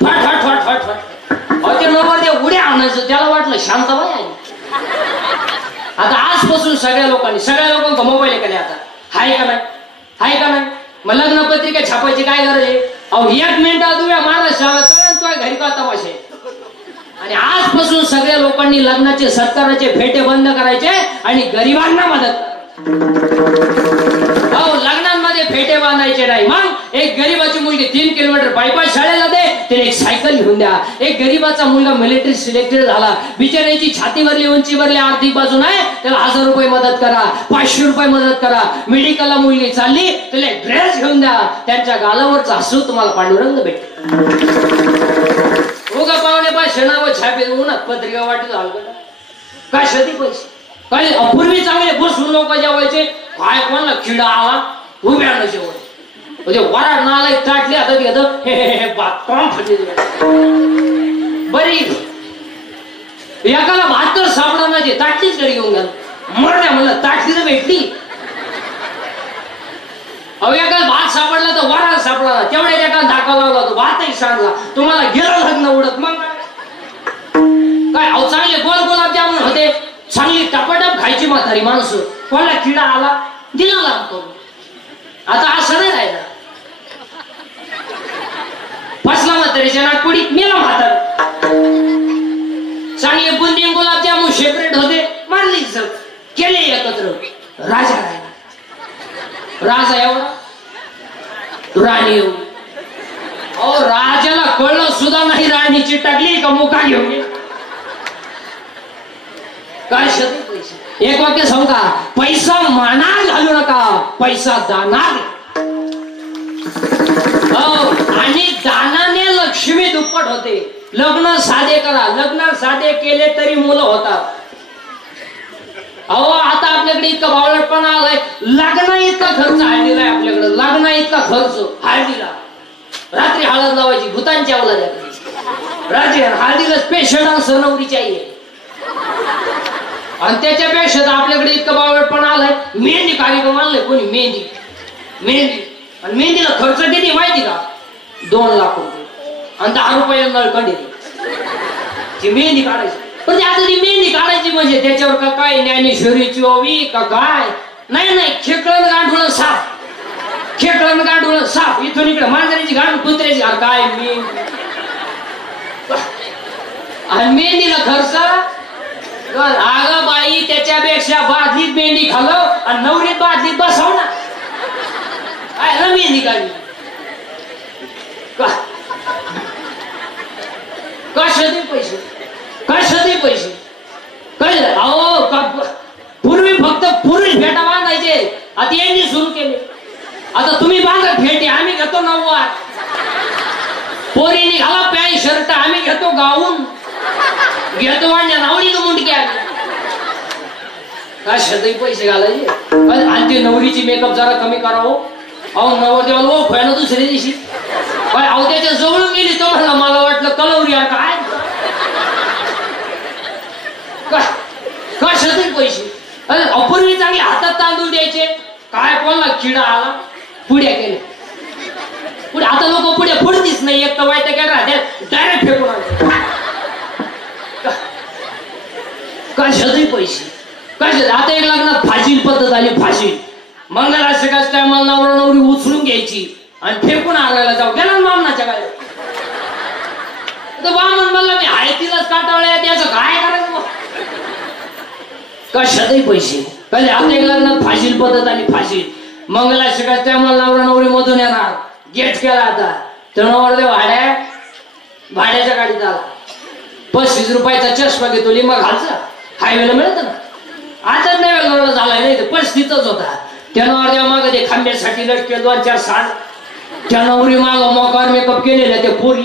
फट फट फट फट फट. ते नवरदेव उड्या आणायचं त्याला वाटलं शांताबाई आहे. आता आजपासून सगळ्या लोकांचा मोबाईल आहे का नाही आता हाय का नाही, हाय का नाही. मग लग्न पत्रिका छापायची काय गरज आहे. अहो 1 मिनिटात तुम्ही महाराष्ट्राला कळण तो घरी का तमाशे. आणि आजपासून सगळ्या लोकांनी लग्नाचे सत्काराचे फेटे बंद करायचे आणि गरिबांना मदत. हो लग्नांमध्ये फेटे बांधायचे नाही. मग एक गरीबाची मुलगी 3 किलोमीटर पायी शाळेला दे, त्याला एक सायकल घेऊन द्या. एक गरीबाचा मुलगा मिलिटरी सिलेक्टेड झाला, बिचाऱ्याची छाती भरली उंची भरली आर्थिक बाजू नाही, त्याला 1000 रुपये मदत करा, 500 रुपये मदत करा. मेडिकलला मुलगी चालली त्याला एक ड्रेस घेऊन द्या. त्यांच्या गालावरचा हसू तुम्हाला पांडुरंग भेट. उगा पाहुणे पैसे नाव छापे उन्हात पत्रिका वाटत हलकटा काय शती पैसे काय. पूर्वी चांगले बसून लोक जेवायचे. काय कोणाला किडा आला उभ्यानं जेवण म्हणजे वराड नाला ताटली आता घेत बरी. एकाला 72 साबणाचे ताटलीच घरी घेऊन गेला. मरण्या म्हणलं ताटली तर भेटली. अहो एकाला भात सापडला तर वराड सापडला. तेवढ्या एका धाका लावला तो भातही सांगला. तुम्हाला गेलं लग्न उडत मग काय. अहो चांगले गोल गुलाबजामुन होते, चांगली टपाटप खायची म्हातारी माणसं. कोणाला किडा आला दिला लांब करून. आता असं नाही राहिला. फसला म्हातारीच्या नागपुडीत मेला म्हातार. चांगले बुंदी गुलाबजामुन सेपरेट होते मारली सर केले एकत्र. राजा राहिला. राजा एवढा राणी एवढी. अहो राजाला कळलं सुद्धा नाही राणीची टाकली का मुका घेऊन गेला. काय शती पैसे. एक वाक्य सांगू का, पैसा माना घालू नका, पैसा दाना. आणि दानाने लक्ष्मी दुप्पट होते. लग्न साधे करा. लग्न साधे केले तरी मुलं होतात. अहो आता आपल्याकडे इतका बावळटपणा आलाय. लग्न इतका खर्च हळदीला आहे आपल्याकडे. लग्न इतका खर्च हळदीला. रात्री हळद लावायची भूतांची अवलाद राजे हळदीला स्पेशल डान्सर नवरी चाहिए. आणि त्याच्यापेक्षा आपल्याकडे इतका बावळटपणा आलाय. मेहंदी कार्यक्रम आणलाय कोणी. मेहंदी आणि मेहंदीला खर्च किती माहिती का, 2 लाख रुपये. आणि 10 रुपये नळकंडी ती मेहंदी काढायची. पण आता ती मेहंदी काढायची म्हणजे त्याच्यावर का काय ज्ञानेश्वरीची ओवी का काय नाही. खेकळण गांडुळ साप, खेकळण गांडुळ साप. इथून इकडे मांजरीची गांड कुत्र्याची गांड काय मेहंदी. आणि मेहंदीला खर्च आग बाई त्याच्यापेक्षा बादलीत मेहंदी घालव आणि नवरीत बादलीत बसव ना. काय ना मेहंदी काढली कशाचे पैसे, कशाचे पैसे कळलं. अहो पूर्वी फक्त पुरुष फेटा बांधायचे. आता यांनी सुरू केले. आता तुम्ही बांधा फेटे, आम्ही घेतो 9वार. पोरीने घाला पॅन्ट शर्ट, आम्ही घेतो गाऊन. घेतो वाढल्या नावडी मुंडक्या. कशातही पैसे घालायचे. आणि ते नवरीची मेकअप जरा कमी करावं. अहो नवरदेवाला ओळख आहे ना दुसऱ्या दिवशी. पण अवध्याच्या जवळून गेली तो म्हणला मला वाटलं कलवरी काय कशाचे पैसे अपूर्वी चांगली हातात तांदूळ द्यायचे काय कोणला किडा आला पुड्या केल्या पुढे आता लोक पुढे फोडतीच नाही एक तर वाईट केला डायरेक्ट फेकून आले कशाचे पैसे कशा आता एक लग्नात फाशील पद्धत आली फाशील मंगलाष्टकाच टायमाला नवरा नवरी उचलून घ्यायची आणि फेकून आणायला जाऊ गेला मामनाच्या काय वामन म्हणला मी हाय तिलाच काटावळ्या त्याचं काय करायचं कशातही पैसे पहिले आता एक लग्नात फाशील पद्धत आली फाशील मंगलाष्टकाच टायमाला नवरा नवरी मधून येणार गेट केला आता तर नवरदेव भाड्याच्या गाडीत आला 35 रुपयाचा चष्मा घेतो लिंबा घालचा हायवेला मिळत ना आताच नाही वेगळा झालाय नाही 35च होता त्या नवरदेव माग ते खांब्यासाठी लटके 2-4 साल त्या नवरी माग मोकार मेकअप केलेल्या त्या पोरी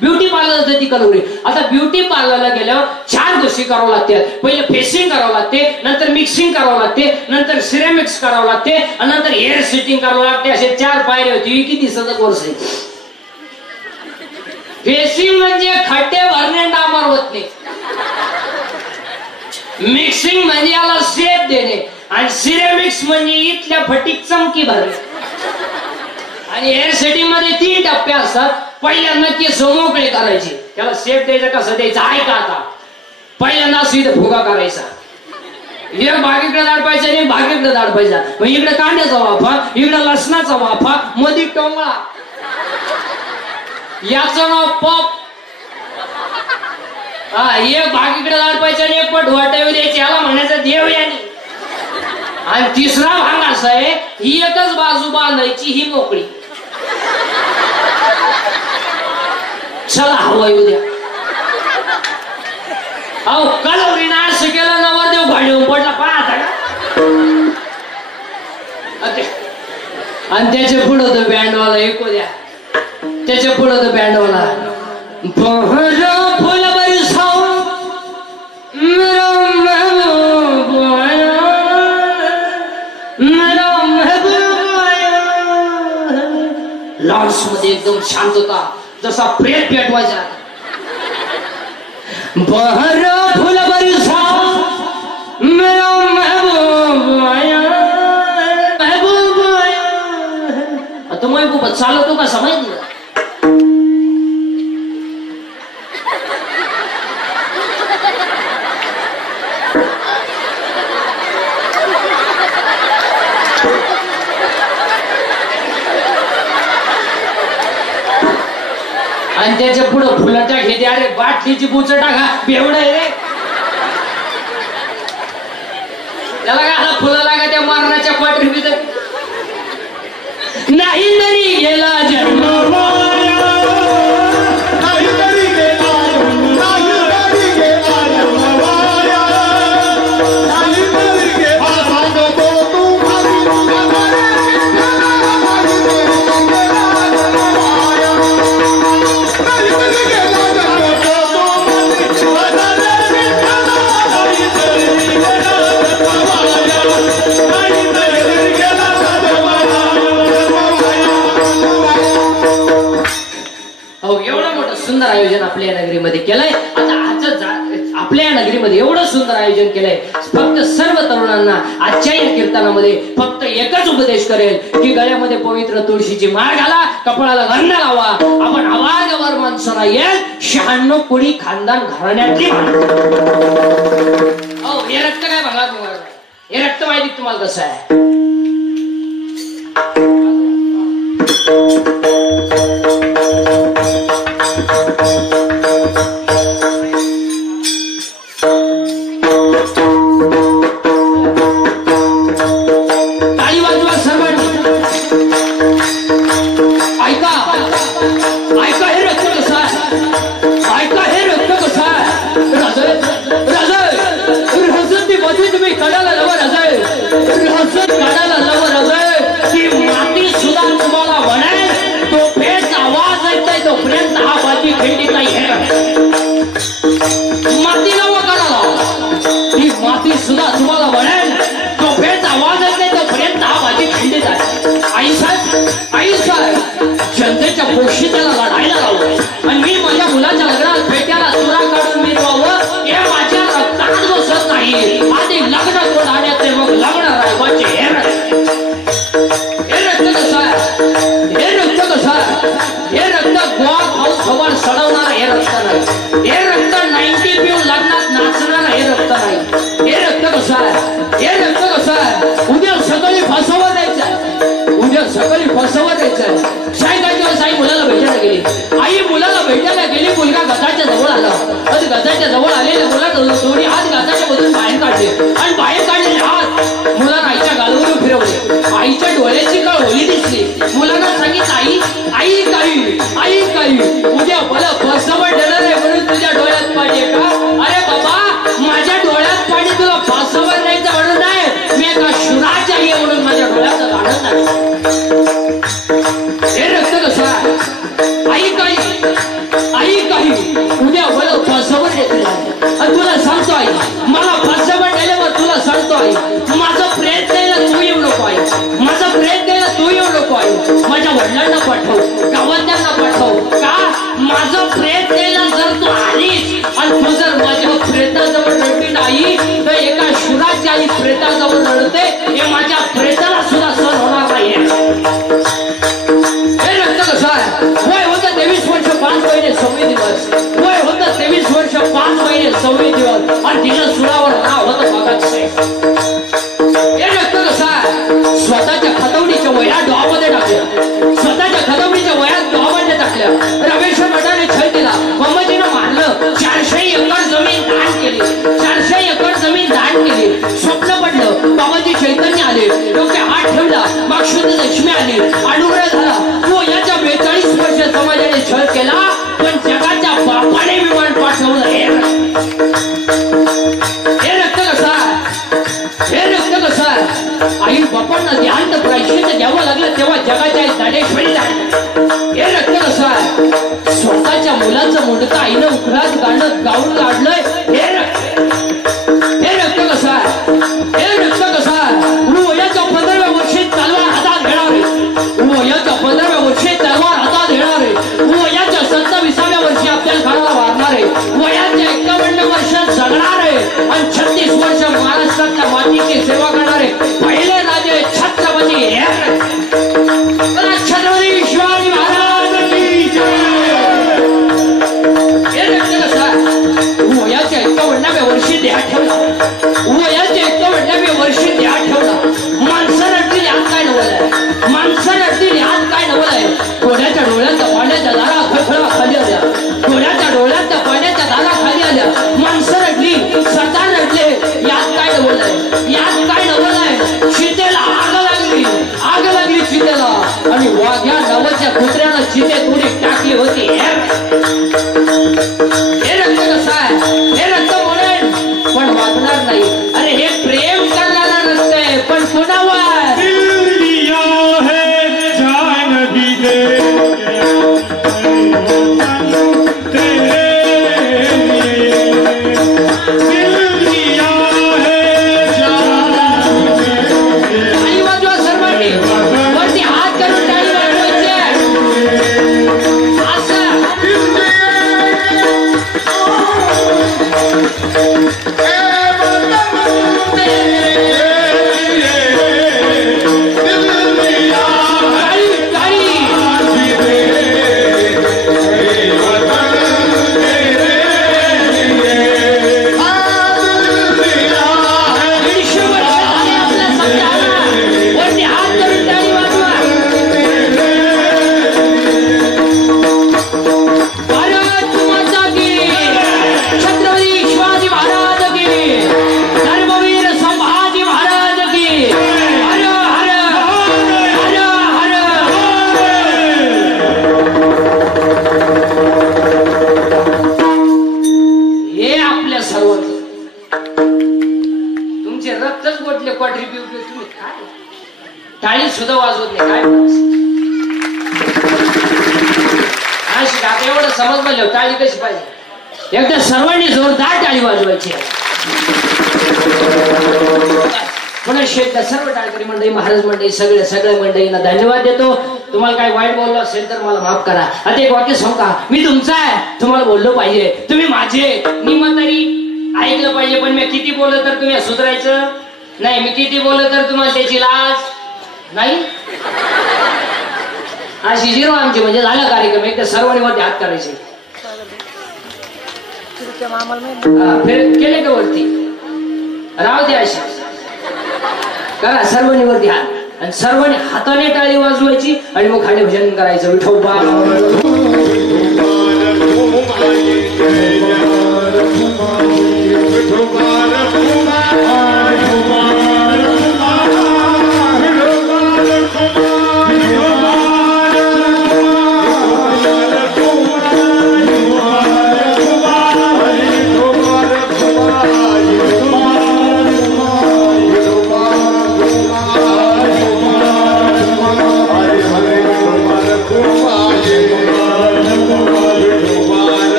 ब्युटी पार्लर ती कलवरी आता ब्युटी पार्लरला गेल्यावर 4 गोष्टी करावं लागतात पहिले फेसिंग करावं लागते नंतर मिक्सिंग करावं लागते नंतर सिरेमिक्स करावं लागते आणि नंतर हेअर सेटिंग करावं लागते असे 4 पायऱ्या होती किती दिवसाचा कोर्स आहे फेसिंग म्हणजे खड्डे भरणे डांबर होत नाही मिक्सिंग म्हणजे याला शेप देणे आणि सिरेमिक्स म्हणजे इथल्या फटीक चमकी भरणे आणि हेअर सेटिंग मध्ये 3 टप्पे असतात पहिल्यांदा केस मोकळे करायचे त्याला शेप द्यायचा कसं द्यायचं आहे का आता पहिल्यांदा इथं फुगा करायचा एक भागीकडे दाडपायचा आणि भागीकडे दाडपायचा मग इकडे कांद्याचा वाफा इकडे लसणाचा वाफा मध्ये टोंगळा याचं नाव पॉप हा एक भागीकडे दाडपायचा आणि एक पट वाटावी द्यायची याला म्हणायचं देव यानी आणि तिसरा भाग असा आहे ही एकच बाजू बांधायची ही मोकळी चला हवा येऊ द्या अहो कलवरीनं असं केलं नवरदेव भाडीवर पडला पाहता का आणि त्याच्या पुढं तर बँडवाला ऐकू द्या त्याच्या पुढं तर बँडवाला फुल बरी साऊ लॉन्स मध्ये एकदम शांतता जसा प्रेत पेटवायचा बहर फुल बरसा मेरा महबूब आया महबूब आया तो महबूब चालतो का समज नाही आणि त्याच्या पुढं फुलाटा घेते अरे बाटलीची बुच टाका बेवड आहे रे त्याला काय फुलं लागा त्या मारणाच्या क्वार्टर भीतर नाही तरी गेला जन्म सुंदर आयोजन आपल्या नगरीमध्ये केलंय आता आपल्या नगरीमध्ये एवढं सुंदर आयोजन केलंय फक्त सर्व तरुणांना आजच्या या कीर्तनामध्ये फक्त एकच उपदेश करेल की गळ्यामध्ये पवित्र तुळशीची माळ घाला कपाळाला गंध लावा आपण आवाजावर माणसाला येईल 96 कोळी खानदान घराण्यातली हो हे रक्त काय बघा तुम्हाला हे रक्त माहिती तुम्हाला कसं आहे काढायला लवर की माती सुद्धा तुम्हाला म्हणाल दोन्ही हात घासाच्या मधून बाहेर काढले आणि बाहेर काढलेले हात मुलांना आईच्या गालावरून फिरवले. आईच्या डोळ्याची काळ होली दिसली. मुलांना सांगितलं आई आई काही आई काही उद्या मला फसवण देणार आहे म्हणून तुझ्या डोळ्यात पाणी आहे का? अरे बाबा माझ्या डोळ्यात पाणी तुला फसवण द्यायचं म्हणून नाही, मी एका शुराची आई आहे म्हणून माझ्या डोळ्यात गाडत नाही. हे रक्त कसं आई काही उद्या मला फसवण देते आणि तुला सांगतो आई मला फसवण दिल्यावर तुला सांगतो आई माझं प्रेत द्यायला तू येऊ नको आई, माझं प्रेत द्यायला तू येऊ नको आई. माझ्या वडिलांना पाठव, गावांना पाठव का माझं प्रेत द्यायला जर तू आलीस आणि तू जर माझ्या प्रेताजवळ रडली नाही तर एका शुराची आई प्रेताजवळ रडते हे माझ्या प्रेताला सुद्धा सहन होणार नाहीये. हे रक्त कसं आहे? वय होतं 23 वर्ष 5 महिने 26 दिवस. वय होतं 23 वर्ष 5 महिने 26 दिवस आणि तिच्या सुरावर नाव होतं भगतसिंग. हे रक्त कसं आहे? स्वतःच्या खतवणीच्या वयात डॉमध्ये टाकल्या, स्वतःच्या खतवणीच्या वयात डॉमध्ये टाकल्या. रमेश्वर भटाने छळ केला, मम्मजीनं मारलं, 400 एकर जमीन दान केली, 400 एकर जमीन दान केली. स्वप्न पडलं, बाबाजी चैतन्य आले, डोक्यात हात ठेवला, मागशुद्ध लक्ष्मी आली, अनुग्रह झाला. तो याच्या 42 वर्ष समाजाने छळ केला पण जगाच्या बापाने विमान पाठवलं. हे रक्त कसं आहे? हे रक्त कसं आहे? आई बापांना ध्यान प्रायश्चित्त द्यावं लागलं तेव्हा जगाच्या दानेश्वरी झाली. हे रक्त कसं आहे? स्वतःच्या मुलाचं मुंडकं आईनं उखळात गाणं गाऊन काढलंय. हे रक्त कसं आहे? हे रक्त कसं आहे? वयाच्या 15व्या वर्षी तलवार हातात घेणारे, वयाच्या 15व्या वर्षी तलवार हातात घेणारे, वयाच्या 27व्या वर्षी आपल्या घराला वारणारे, वयाच्या 51 वर्ष जगणारे आणि 36 वर्ष महाराष्ट्राच्या मातीची सेवा करणारे पहिले राजे छत्रपती छत्रपती शिवाजी महाराज की जय. हे रक्त कसं आहे? वयाच्या 51व्या वर्षी देह ठेवला, वयाच्या 51व्या वर्षी देह ठेवला. माणसं रडतील यात काय नवलंय, माणसं रडतील यात काय नवलंय. डोळ्याच्या डोळ्याच्या पाण्याच्या दारा खळखळा खाली आल्या, डोळ्याच्या डोळ्याच्या पाण्याच्या दारा खाली आल्या. माणसं रडली, सरदार रडले, यात काय नवलंय, यात काय नवलंय. चितेला आग लागली चितेला आणि वाघ्या नावाच्या कुत्र्यानं चिते थोडी टाकली होती. हे रक्त कसं आहे? हे रक्त बोलेल पण वागणार नाही. अरे हे प्रेम करणारा रक्त आहे पण कुणावर? टाळी सुद्धा वाजवत नाही. काय आता एवढं समजलं टाळी कशी पाहिजे. एकदा सर्वांनी जोरदार टाळी वाजवायची. पुन्हा शेतकरी सर्व टाळकरी मंडळी, महाराज मंडळी, सगळ्या मंडळींना धन्यवाद देतो. तुम्हाला काय वाईट बोललो असेल तर मला माफ करा. आता एक वाक्य सांगू का? मी तुमचा आहे, तुम्हाला बोललो पाहिजे, तुम्ही माझे निम तरी ऐकलं पाहिजे. पण मी किती बोललो तर तुम्ही सुधारायचं नाही, मी किती बोललो तर तुम्हाला त्याची लाज नाही. अशी जिरो आमची म्हणजे झाला कार्यक्रम. एकदा सर्वांनी वरती हात करायचे. फिर केले का वरती? राव द्या अशी करा सर्वांनी वरती हात आणि सर्वांनी हाताने टाळी वाजवायची आणि मग खाणे भजन करायचं. विठोबा